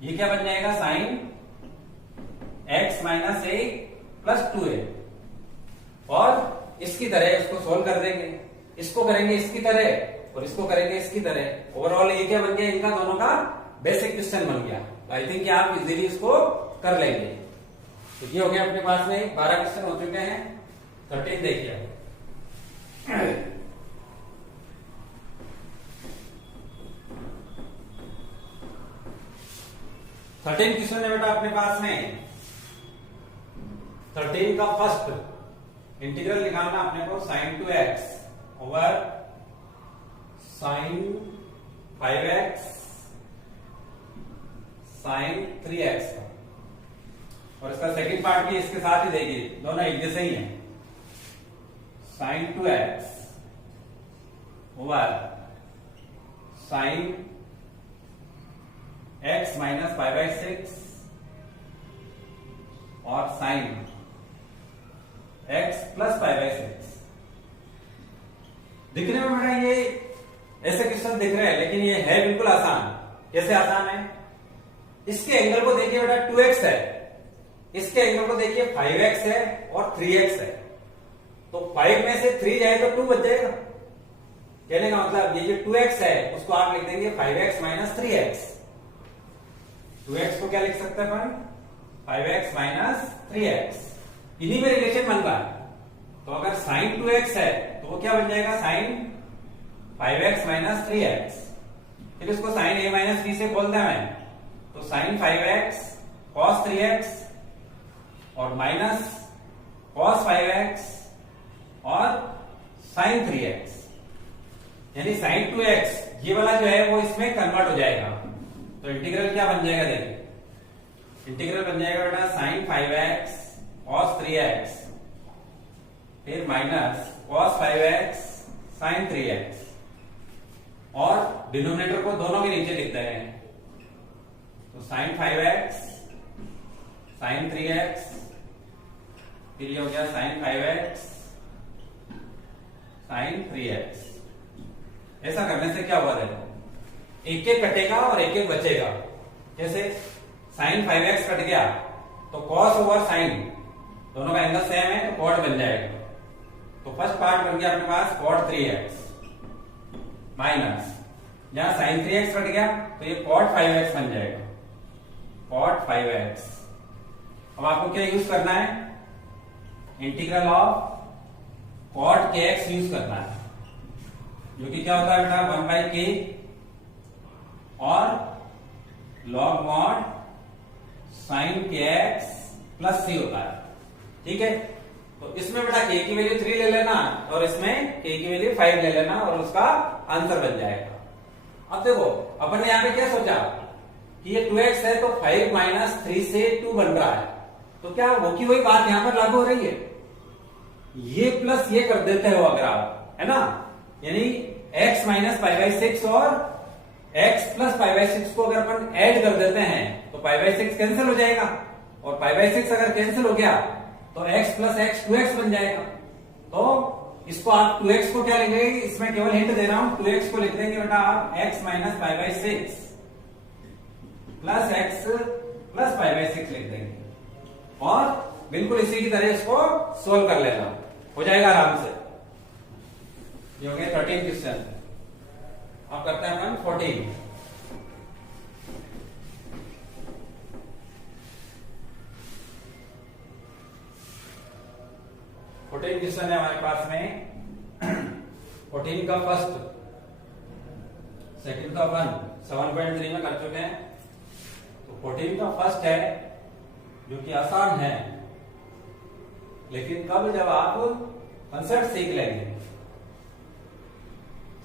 क्या बन जाएगा, sin x - a + 2a, और इसकी तरह इसको सोल्व कर देंगे। इसको करेंगे इसकी तरह और इसको करेंगे इसकी तरह। ओवरऑल ये क्या बन गया, इनका दोनों का बेसिक क्वेश्चन बन गया। आई थिंक आप इजीली इसको कर लेंगे। तो ये हो गया अपने पास में 12 क्वेश्चन हो चुके हैं। 13 देखिए, 13 क्वेश्चन है बेटा अपने पास में। 13 का फर्स्ट इंटीग्रल निकालना अपने को, sin 2x over sin 5x sin 3x, और इसका सेकंड पार्ट भी इसके साथ ही देखिए, दोनों एक जैसे ही हैं। sin 2x over sin x - 5/6 और sin x + 5/6। दिखने में बेटा ये ऐसे क्वेश्चन दिख रहे हैं, लेकिन ये है बिल्कुल आसान। कैसे आसान है, इसके एंगल को देखिए बेटा 2x है, इसके एंगल को देखिए 5x है और 3x है। तो 5 में से 3 जाए तो 2 बच जाएगा। कहने का मतलब ये जो 2x है उसको आप लिख देंगे 5x - 3x। 2x को क्या लिख सकते हैं अपन, 5x - 3x। इन्हीं में रिलेशन बन रहा है। तो अगर sin 2x है तो वो क्या बन जाएगा, sin 5x - 3x। फिर इसको sin a - b से खोल दें मैं, तो sin 5x cos 3x और माइनस cos 5x और sin 3x, यानी sin 2x ये वाला जो है वो इसमें कन्वर्ट हो जाएगा। तो इंटीग्रल क्या बन जाएगा, देखिए इंटीग्रल बन जाएगा बेटा sin 5x cos 3x फिर minus cos 5x sin 3x, और डिनोमिनेटर को दोनों के नीचे लिखते हैं। तो sin 5x sin 3x, फिर ये हो गया sin 5x sin 3x। ऐसा करने से क्या हुआ, देखो एक एक कटेगा और एक एक बचेगा। जैसे sin 5x कट गया तो cos ओवर sin दोनों का एंगल सेम है, तो cot बन जाएगा। तो फर्स्ट पार्ट बन गया अपने पास cot 3x माइनस, यहां sin 3x कट गया तो ये cot 5x बन जाएगा, cot 5x। अब आपको क्या यूज करना है, integral of cot kx use करना है, जो कि क्या होता है बेटा 1/k और लॉग मॉड साइन के एक्स प्लस सी होता है। ठीक है, तो इसमें बेटा के की वैल्यू 3 ले लेना और इसमें के की वैल्यू 5 ले लेना और उसका आंसर बन जाएगा। अब देखो अपन ने यहाँ पे क्या सोचा कि ये 2x है तो 5 माइनस 3 से 2 बन रहा है, तो क्या वो की वही बात यहां पर लागू हो रही है? ये प्लस ये कर देते हो अगर आप, है ना, यानी x माइनस पाई बाई 6 और x प्लस पाई बाई 6 को अगर अपन ऐड कर देते हैं तो पाई बाई 6 कैंसिल हो जाएगा और पाई बाई 6 अगर कैंसिल हो गया तो x प्लस x 2x बन जाएगा। तो इसको आप 2x को क्या लिखेंगे, इसमें केवल हिंट दे रहा हूं, 2x को लिख देंगे बेटा आप x minus pi by 6 plus x plus pi by 6 लिख देंगे और बिल्कुल इसी की तरह इसको सोल्व कर लेना, हो जाएगा आराम से। ये हो गया 13 क्वेश्चन। अब करते हैं अपन 14। क्वेश्चन है हमारे पास में 14 का फर्स्ट, सेकंड का अपन 7.3 में कर चुके हैं, तो 14 का फर्स्ट है जो कि आसान है, लेकिन कब, जब आप कंसेप्ट सीख लेंगे।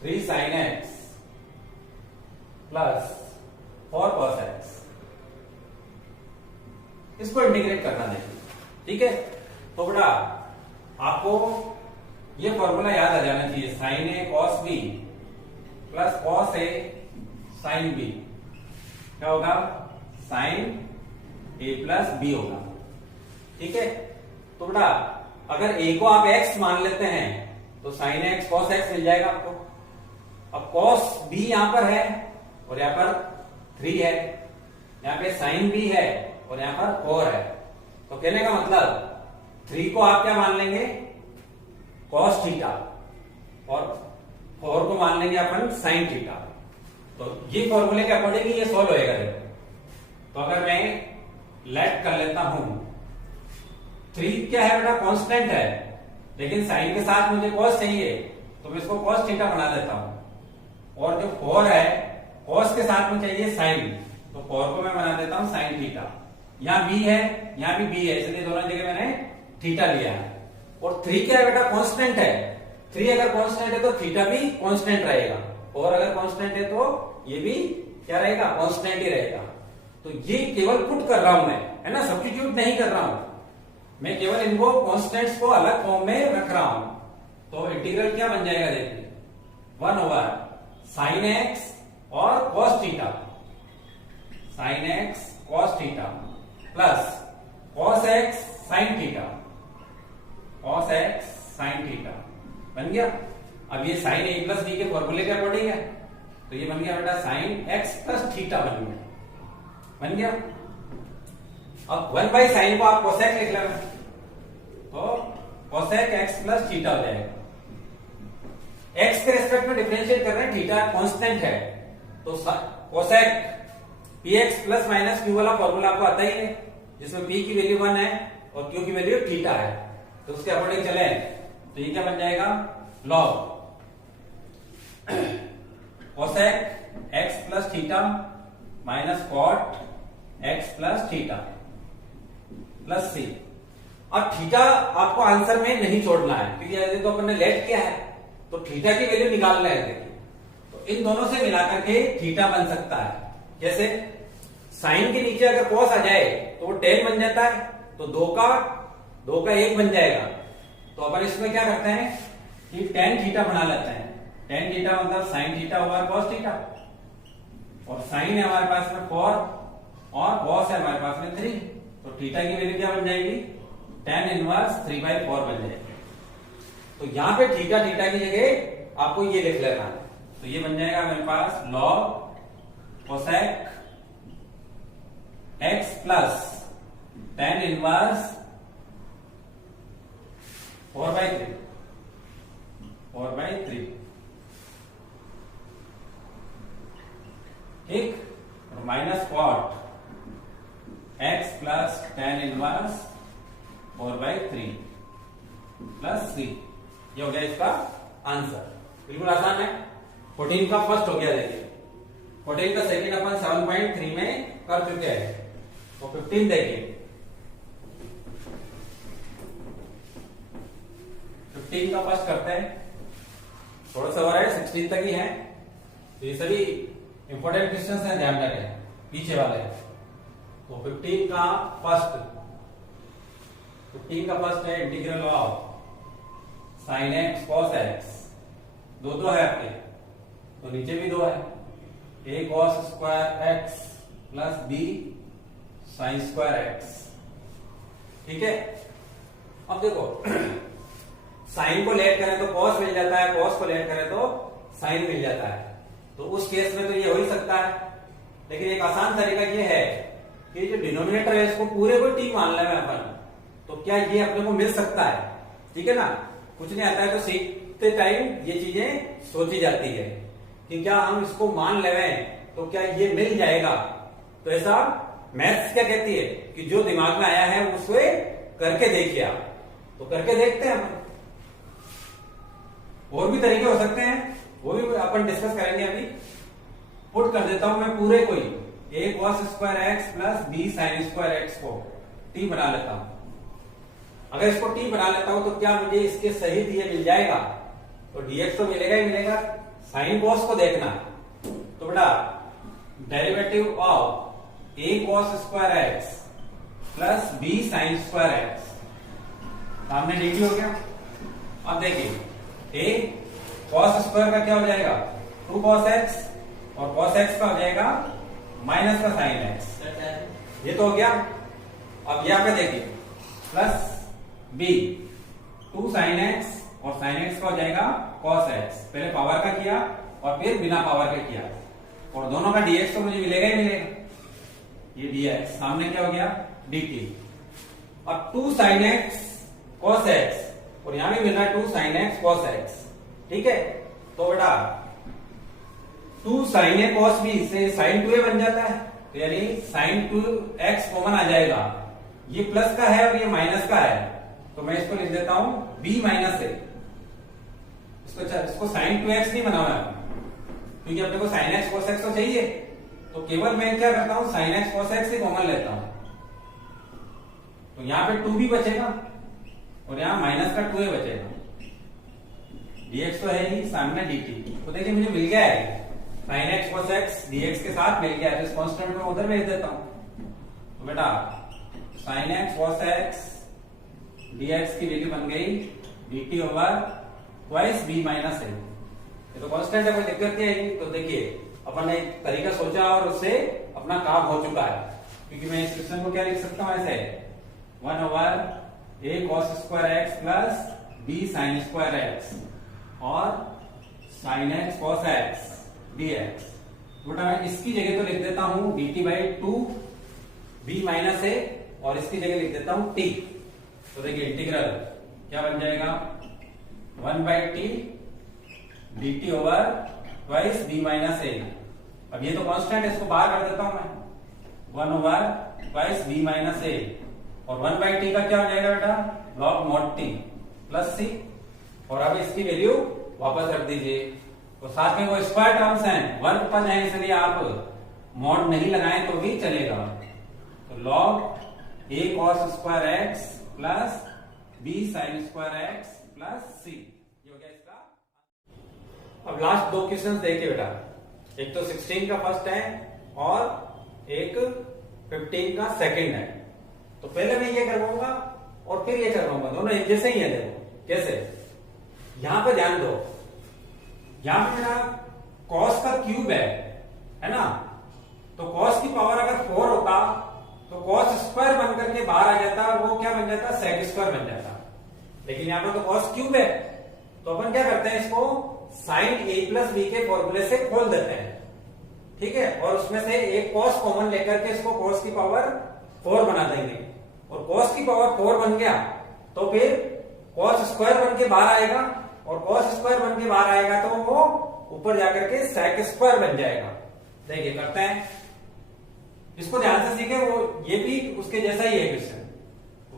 3 sin x plus 4 cos x, इसको इंटीग्रेट करना देखिए। ठीक है, तो बेटा आपको ये फॉर्मूला याद आ जाना चाहिए, sign A cos B plus cos A sine B क्या होगा, साइन ए प्लस बी होगा। ठीक है, तो बेटा अगर ए को आप x मान लेते हैं तो साइन एक्स कॉस एक्स मिल जाएगा आपको। अब कॉस बी यहां पर है और यहां पर 3 है, यहां पे साइन बी है और यहां पर 4 है, तो कहने का मतलब 3 को आप क्या मान लेंगे, कॉस थीटा, और 4 को मान लेंगे अपन साइन थीटा। तो ये फॉर्मूले के अकॉर्डिंग ये सोल्व होएगा। देखो, तो अगर मैं लेट कर लेता हूं, 3 क्या है बेटा, कांस्टेंट है, लेकिन साइन के साथ मुझे कॉस चाहिए तो मैं इसको कॉस थीटा बना देता हूं, और जो 4 है कॉस के साथ में चाहिए साइन, तो 4 को मैं बना देता हूं साइन थीटा। यहां बी है, यहां भी बी है, इसलिए दोनों जगह मैंने थीटा लिया है। और 3 क्या है बेटा, कांस्टेंट है, 3 अगर कांस्टेंट है तो थीटा भी कांस्टेंट रहेगा, और अगर कांस्टेंट है तो ये भी क्या रहेगा, कांस्टेंट ही रहेगा। तो ये केवल पुट कर रहा हूं मैं, है ना, सब्स्टिट्यूट नहीं कर रहा हूं मैं, केवल इनको कांस्टेंट्स को अलग फॉर्म में रख रहा हूं। तो इंटीग्रल क्या बन जाएगा देखिए, 1 ओवर साइन एक्स और cos theta, sign x cos theta plus cos x sine theta, cos x sine theta बन गया। अब ये साइन ए प्लस बी के फॉर्मूले के अकॉर्डिंग है, तो ये बन गया बेटा साइन एक्स प्लस थीटा बन गया। अब 1 बाई साइन को आप कोसेक लिख लेना, तो कोसेक एक्स प्लस थीटा हो जाएगा। एक्स के रेस्पेक्ट में डिफरेंशिएट कर रहे हैं, थीटा कांस्टेंट है, तो cosec P x plus minus Q वाला फॉर्मूला आपको आता ही है, जिसमें पी की वैल्यू 1 है और क्यू की वैल्यू थीटा है, तो उसके अकॉर्डिंग चले तो ये क्या बन जाएगा, log cosec x plus theta minus cot x plus theta plus c. अब थीटा आपको आंसर में नहीं छोड़ना है, क्योंकि तो अपन ने लेट किया है, तो थीटा की वैल्यू निकालना है। देखिए, तो इन दोनों से मिलाकर के थीटा बन सकता है। जैसे साइन के नीचे अगर कॉस आ जाए तो वो टेन बन जाता है, तो 2 का 1 बन जाएगा। तो अपन इसमें क्या करते हैं कि टेन थीटा बना लेते हैं। टेन थीटा मतलब sine theta over cos theta, और साइन है हमारे पास में 4 और कॉस है हमारे पास में 3, तो थीटा की वैल्यू क्या बन जाएगी, टेन इनवर्स 3/4 बन जाएगी। तो यहां पे थीटा की जगह आपको ये लिख लेना है, तो ये बन जाएगा मेरे पास log cosec x plus tan inverse 4/3 ठीक, और minus cot x plus tan inverse 4/3 plus c. ये हो गया इसका आंसर, बिल्कुल आसान है। 14 का फर्स्ट हो गया। देखिए 14 का सेकंड अपन 7.3 में कर चुके हैं। तो 15 देखिए, 15 का फर्स्ट करते हैं, थोड़ा सा और है, 16 तक ही है। तो ये सभी इंपॉर्टेंट क्वेश्चंस हैं, ध्यान रखें पीछे वाले। तो 15 का फर्स्ट है integral of sine x cos x. दो है आपके, तो नीचे भी 2 है, a cos square x plus b sine square x. ठीक है, अब देखो साइन को लेट करें तो कॉस मिल जाता है, कॉस को लेट करें तो साइन मिल जाता है। तो उस केस में तो ये हो ही सकता है, लेकिन एक आसान तरीका ये है कि जो डिनोमिनेटर है इसको पूरे को टी मान लें अपन, तो क्या ये अपने को मिल सकता है। ठीक है ना, कुछ नहीं आता है तो सीखते टाइम ये चीजें सोची जाती है कि क्या हम इसको मान लें तो क्या ये मिल जाएगा। तो ऐसा मैथ्स क्या कहती है कि जो दिमाग में आया है उसे करके देखिए आप। तो करके देखते हैं अपन, और भी तरीके हो सकते हैं, वो भी अपन डिस्कस करेंगे। अभी पुट कर देता हूं मैं पूरे को ही, a cos square x plus b sine square x को टी बना लेता हूं। अगर इसको टी बना लेता हूं तो क्या मुझे इसके सही दिए मिल जाएगा। तो डीएक्स तो मिलेगा ही मिलेगा। साइन कॉस को देखना, तो बेटा derivative of a cos square x plus b sine square x, सामने dt हो गया। अब देखिए ए कॉस स्क्वायर का क्या हो जाएगा 2 cos x, और cos x का हो जाएगा माइनस का साइन x। ये तो हो गया। अब यहां पे देखिए प्लस b 2 sin x, और sin x का हो जाएगा cos x। पहले पावर का किया और फिर बिना पावर के किया, और दोनों का dx तो मुझे मिलेगा ही मिलेगा। ये dx सामने क्या हो गया dt। अब 2 sin x cos x, और यहां भी मिल रहा है 2 sin x cos x। ठीक है, तो बेटा 2 sin a cos b से sin 2a बन जाता है, तो यानी sin 2x कॉमन आ जाएगा। ये प्लस का है और ये माइनस का है, तो मैं इसको लिख देता हूं b माइनस a। इसको sin 2x नहीं बनाना है, क्योंकि अपने को sin x cos x तो चाहिए। तो केवल मैं क्या करता हूं sin x cos x ही कॉमन लेता हूं। तो यहां पे 2b बचेगा और यहां माइनस का 2a बचेगा। dx तो है ही, सामने dt। तो देखिए मुझे मिल गया है sin x cos x dx के साथ मिल गया है, तो इस कांस्टेंट में उधर भेज देता हूं। तो बेटा sin x cos x dx की वैल्यू बन गई dt over twice b minus a। ये तो कांस्टेंट है, कोई दिक्कत नहीं आएगी। तो देखिए अपन ने एक तरीका सोचा और उससे अपना काम हो चुका है, क्योंकि मैं इस क्वेश्चन को क्या लिख सकता हूं ऐसे 1 over a cos square x plus b sin square x और sin x cos x dx। बेटा मैं इसकी जगह तो लिख देता हूं dt by 2 b minus a, और इसकी जगह लिख देता हूं t। तो देखिए इंटीग्रल क्या बन जाएगा 1 by T dt over twice b minus a। अब ये तो कांस्टेंट है, इसको बाहर कर देता हूं मैं 1 over twice b minus a, और 1 बाई टी का क्या हो जाएगा बेटा log mod t plus c। और अब इसकी वैल्यू वापस रख दीजिए। तो साथ में वो स्क्वायर टर्म्स हैं, 1 ऊपर जाए, इसलिए आप मॉड नहीं लगाएं तो भी चलेगा। तो log a cos square x plus b sin square x plus c, ये हो गया इसका। अब लास्ट 2 क्वेश्चंस देखिए बेटा, एक तो 16 का फर्स्ट है और एक 15 का सेकंड है। तो पहले मैं ये करवाऊंगा और फिर ये करवाऊंगा, दोनों एक जैसे ही है। देखो कैसे, यहां पे ध्यान दो, यहां पे मेरा cos का क्यूब है ना। तो cos की पावर अगर 4 होता तो cos स्क्वायर बन करके बाहर आ जाता और वो क्या बन जाता sec स्क्वायर बन जाता। लेकिन यहां पे तो cos क्यूब है, तो अपन क्या करते हैं इसको sin a प्लस b के फॉर्मूले से खोल देते हैं। ठीक है, और उसमें से एक cos कॉमन लेकर के इसको cos की पावर 4 बना देंगे, और cos की पावर 4 बन गया तो फिर cos स्क्वायर बन के बाहर आएगा, और cos स्क्वायर बन के बाहर आएगा तो वो ऊपर जाकर के sec स्क्वायर बन जाएगा। देखिए करते हैं, इसको ध्यान से सीखे, वो ये भी उसके जैसा ही है question.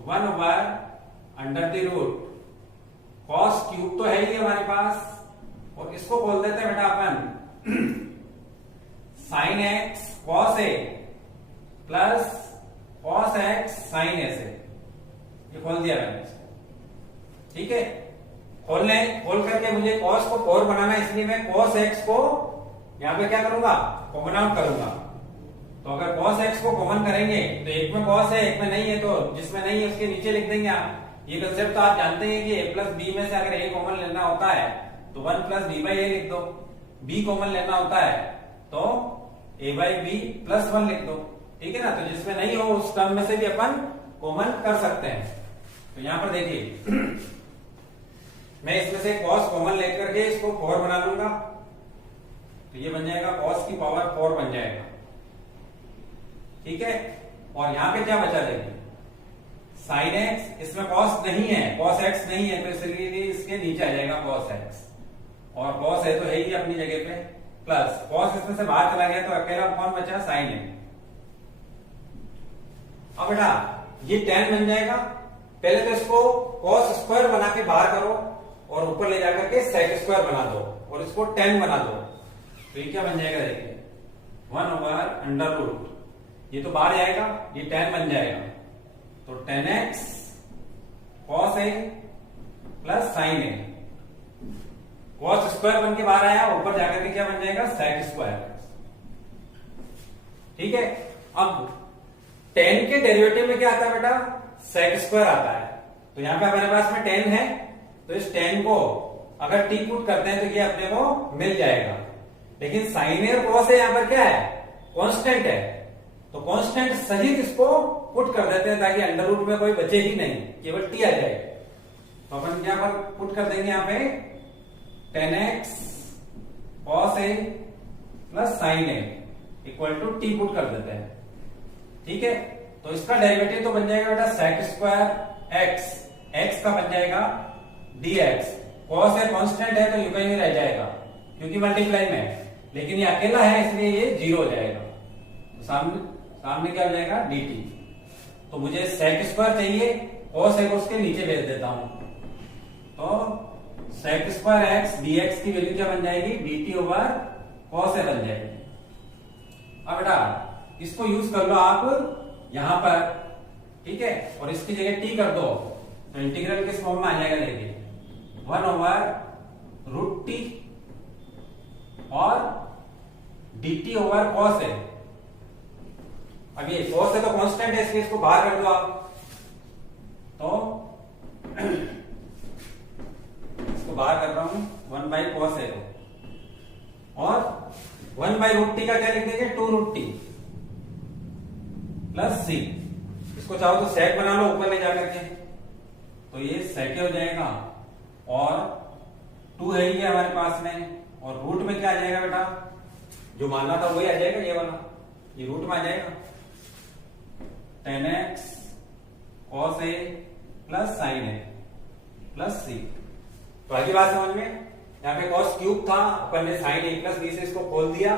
1 over under the root cos cube तो है ही हमारे पास, और इसको बोल देते हैं बेटा अपन sin x cos a plus cos x sine a से, ये खोल दिया मैंने इसको, ठीक है। खोल करके मुझे कॉस को 4 बनाना है, इसलिए मैं कॉस एक्स को यहां पे क्या करूंगा, कॉमन आउट करूंगा। तो अगर कॉस एक्स को कॉमन करेंगे तो एक में कॉस है एक में नहीं है, तो जिसमें नहीं है उसके नीचे लिख देंगे आप। ये कंसेप्ट तो आप जानते हैं कि a प्लस बी में से अगर a कॉमन लेना होता है तो 1 प्लस बी बाई ए लिख दो, b कॉमन लेना होता है तो a बाई बी प्लस 1 लिख दो, ठीक है ना। तो जिसमें नहीं हो उस टर्म में से भी अपन कॉमन कर सकते हैं। तो यहां पर देखिए मैं इसमें से कॉस कॉमन लेकर के इसको 4 बना लूंगा, तो ये बन जाएगा कॉस की पावर 4 बन जाएगा, ठीक है। और यहां पे क्या बचा, देखिए साइन एक्स, इसमें कॉस नहीं है, कॉस एक्स नहीं है, तो इसलिए इसके नीचे आ जाएगा कॉस एक्स, और कॉस है तो है ही अपनी जगह पे, प्लस कॉस इसमें से बाहर चला गया तो अकेला कौन बचा, साइन है। अब बेटा ये tan बन जाएगा, पहले तो इसको कॉस स्क्वायर बना के बाहर करो और ऊपर ले जाकर के सेक स्क्वायर बना दो और इसको tan बना दो, तो ये क्या बन जाएगा, देखिए 1/√, ये तो बाहर जाएगा, ये tan बन जाएगा, तो tan x cos a plus sine A, cos square बन के बाहर आया, ऊपर जाकर के क्या बन जाएगा, सेक स्क्वायर, ठीक है। अब tan के डेरिवेटिव में क्या आता है बेटा, सेक स्क्वायर आता है, तो यहां पे हमारे पास में tan है, तो इस tan को अगर t पुट करते हैं तो ये अपने को मिल जाएगा। लेकिन साइन ए और कॉस ए यहां पर क्या है, कांस्टेंट है, तो कांस्टेंट सहित इसको पुट कर देते हैं ताकि अंडर रूट में कोई बचे ही नहीं, केवल टी आ जाए। तो अपन क्या पर पुट कर देंगे यहाँ पे tan x cos a plus sine a equal to t put कर देते हैं, ठीक है। तो इसका डेरिवेटिव तो बन जाएगा बेटा सेक स्क्वायर एक्स, एक्स का बन जाएगा dx, cos a कांस्टेंट है तो यू कहीं नहीं रह जाएगा क्योंकि मल्टीप्लाई में है, लेकिन ये अकेला है इसलिए ये 0 हो जाएगा, तो सामने क्या हो जाएगा, dt। तो मुझे सेक स्क्वायर चाहिए, cos a को उसके नीचे भेज देता हूं, तो सेक स्क्वायर एक्स dx की वैल्यू क्या बन जाएगी, dt/cos a बन जाएगी। अब बेटा इसको यूज कर लो आप यहां पर, ठीक है, और इसकी जगह t कर दो तो इंटीग्रल किस फॉर्म में आ जाएगा, देखिए 1/√t और dt/cos a। अब ये cos a तो कांस्टेंट है इसलिए इसको बाहर कर दो आप, तो इसको बाहर कर रहा हूं 1/cos a को, और 1/√t का क्या लिख देंगे, 2√t प्लस c, इसको चाहो तो सेक बना लो ऊपर ले जाकर के, तो ये सेक हो जाएगा, और 2 है ही है हमारे पास में, और रूट में क्या आ जाएगा बेटा, जो मानना था वही आ जाएगा, ये वाला ये रूट में आ जाएगा, tan x cos a plus sign a plus c। तो आगे बात समझ में, यहाँ पे cos क्यूब था, अपन ने साइन a प्लस b से इसको खोल दिया,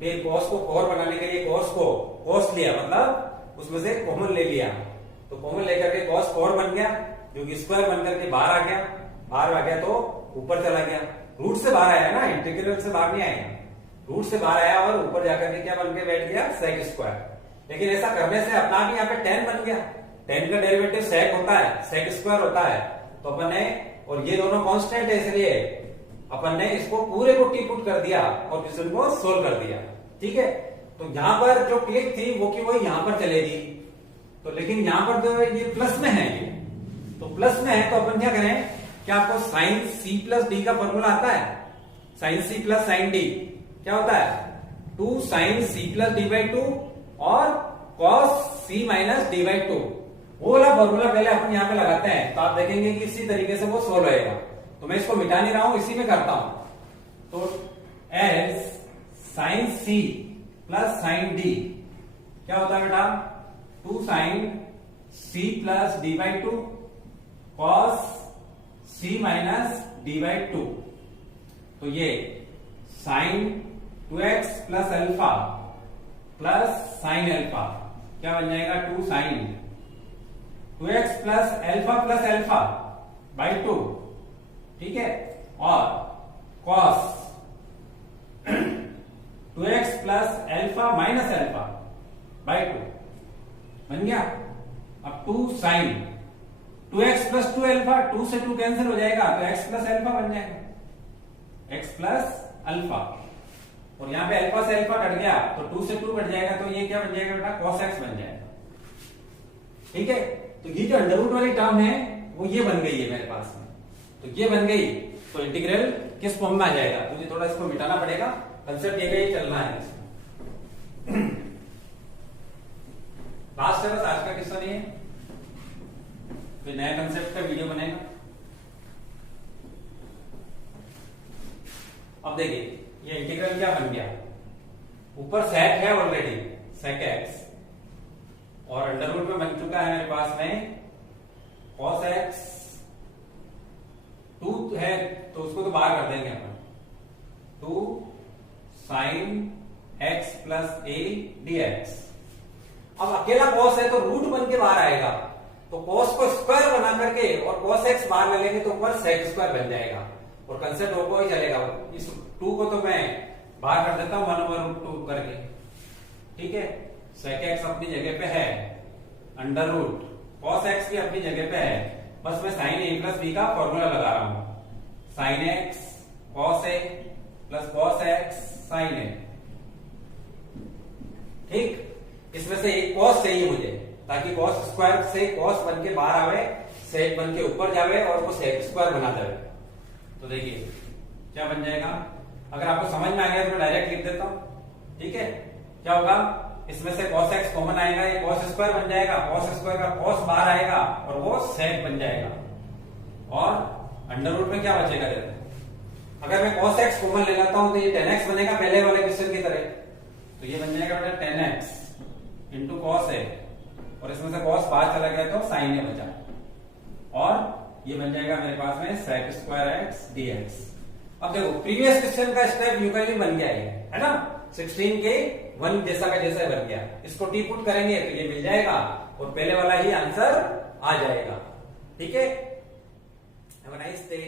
फिर cos को 4 बनाने के लिए cos को cos लिया, मतलब उसमें से कॉमन ले लिया, तो कॉमन लेकर के cos 4 बन गया, जो कि स्क्वायर बन करके बाहर आ गया तो ऊपर चला गया, रूट से बाहर आया ना, इंटीग्रल से बाहर नहीं आया, रूट से बाहर आया और ऊपर जाकर के क्या बन के बैठ गया, सेक स्क्वायर। लेकिन ऐसा करने से अपना भी यहाँ पे tan बन गया, tan का डेरिवेटिव सेक होता है, सेक स्क्वायर होता है, तो अपन ने, और ये दोनों कांस्टेंट है इसलिए अपन ने इसको पूरे को टी पुट कर दिया और क्वेश्चन को सोल्व कर दिया, ठीक है। तो यहाँ पर जो क्लिक थी वो की वो यहाँ पर चलेगी, तो लेकिन यहाँ पर जो ये प्लस में है, ये तो प्लस में है, तो अपन क्या करें, क्या आपको साइन सी प्लस डी का फॉर्मूला आता है, sine c plus sine d क्या होता है, 2 साइन सी प्लस डी/2 और cos c माइनस डी/2, वो वाला फॉर्मूला पहले अपन यहाँ पे लगाते हैं, तो आप देखेंगे कि इसी तरीके से वो सोल्व होएगा। तो मैं इसको मिटा नहीं रहा हूं, इसी में करता हूं, तो as sine c plus sine d क्या होता है बेटा, 2 साइन सी प्लस डी/2 cos c माइनस डी/2, तो ये sine 2x plus alpha plus sine alpha क्या बन जाएगा, 2 sign 2x plus alpha by 2, ठीक है, और cos 2x plus alpha minus alpha by 2, बन गया। अब 2 साइन 2x प्लस 2 अल्फा, 2 से 2 कैंसिल हो जाएगा तो x प्लस अल्फा बन जाएगा, x प्लस अल्फा। और यहां पे अल्फा से अल्फा कट गया तो 2 से 2 कट जाएगा तो ये क्या बन जाएगा बेटा, cos x बन जाएगा। ठीक है, तो ये जो अंडर रूट वाली टर्म है वो ये बन गई है मेरे पास में, तो ये बन गई तो इंटीग्रल किस फॉर्म में आ जाएगा। मुझे थोड़ा इसको मिटाना पड़ेगा, कंसेप्ट ये चलना है। लास्ट है बस, आज का किस्सा नहीं है, फिर नया कंसेप्ट का वीडियो बनेगा। अब देखिए ये इंटीग्रल क्या बन गया, ऊपर सेक है ऑलरेडी, सेक एक्स, और अंडर रूट में बन चुका है मेरे पास में cos x, 2 है तो उसको तो बाहर कर देंगे अपन, 2 sin x plus a dx। अब अकेला cos है तो रूट बन के बाहर आएगा, तो cos को स्क्वायर बना करके और cos x बाहर ले लेंगे तो ऊपर sec स्क्वायर बन जाएगा, और कंसेप्ट हो ही चलेगा। इस 2 को तो मैं बाहर कर देता हूं 1/√2 करके, ठीक है। sec x अपनी जगह पे है, अंडर रूट cos x भी अपनी जगह पे है, बस मैं sin a प्लस b का फॉर्मूला लगा रहा हूं, sin x cos a plus cos x sin a। ठीक, इसमें से एक cos चाहिए मुझे, ताकि cos स्क्वायर से cos बन के बाहर आवे, sec बन के ऊपर जावे और वो sec स्क्वायर बना देवे। तो देखिए क्या बन जाएगा, अगर आपको समझ में आ गया तो मैं डायरेक्ट लिख देता हूं। ठीक है, क्या होगा, इसमें से cos x कॉमन आएगा, ये cos स्क्वायर बन जाएगा, cos स्क्वायर का cos बाहर आएगा और वो sec बन जाएगा, और अंडर रूट में क्या बचेगा देखो, अगर मैं cos x कॉमन ले लेता हूं तो ये 10x बनेगा पहले वाले क्वेश्चन की तरह, तो ये बन जाएगा बेटा 10x इंटू cos a, और इसमें से cos बाहर चला गया तो sin a बचा, और ये बन जाएगा मेरे पास में sec स्क्वायर x dx। अब देखो प्रीवियस क्वेश्चन का स्टेप यूं बन गया है ना, 16 के 1 जैसा का जैसा बन गया, इसको टी पुट करेंगे तो ये मिल जाएगा और पहले वाला ही आंसर आ जाएगा। ठीक है, हैव अ नाइस डे।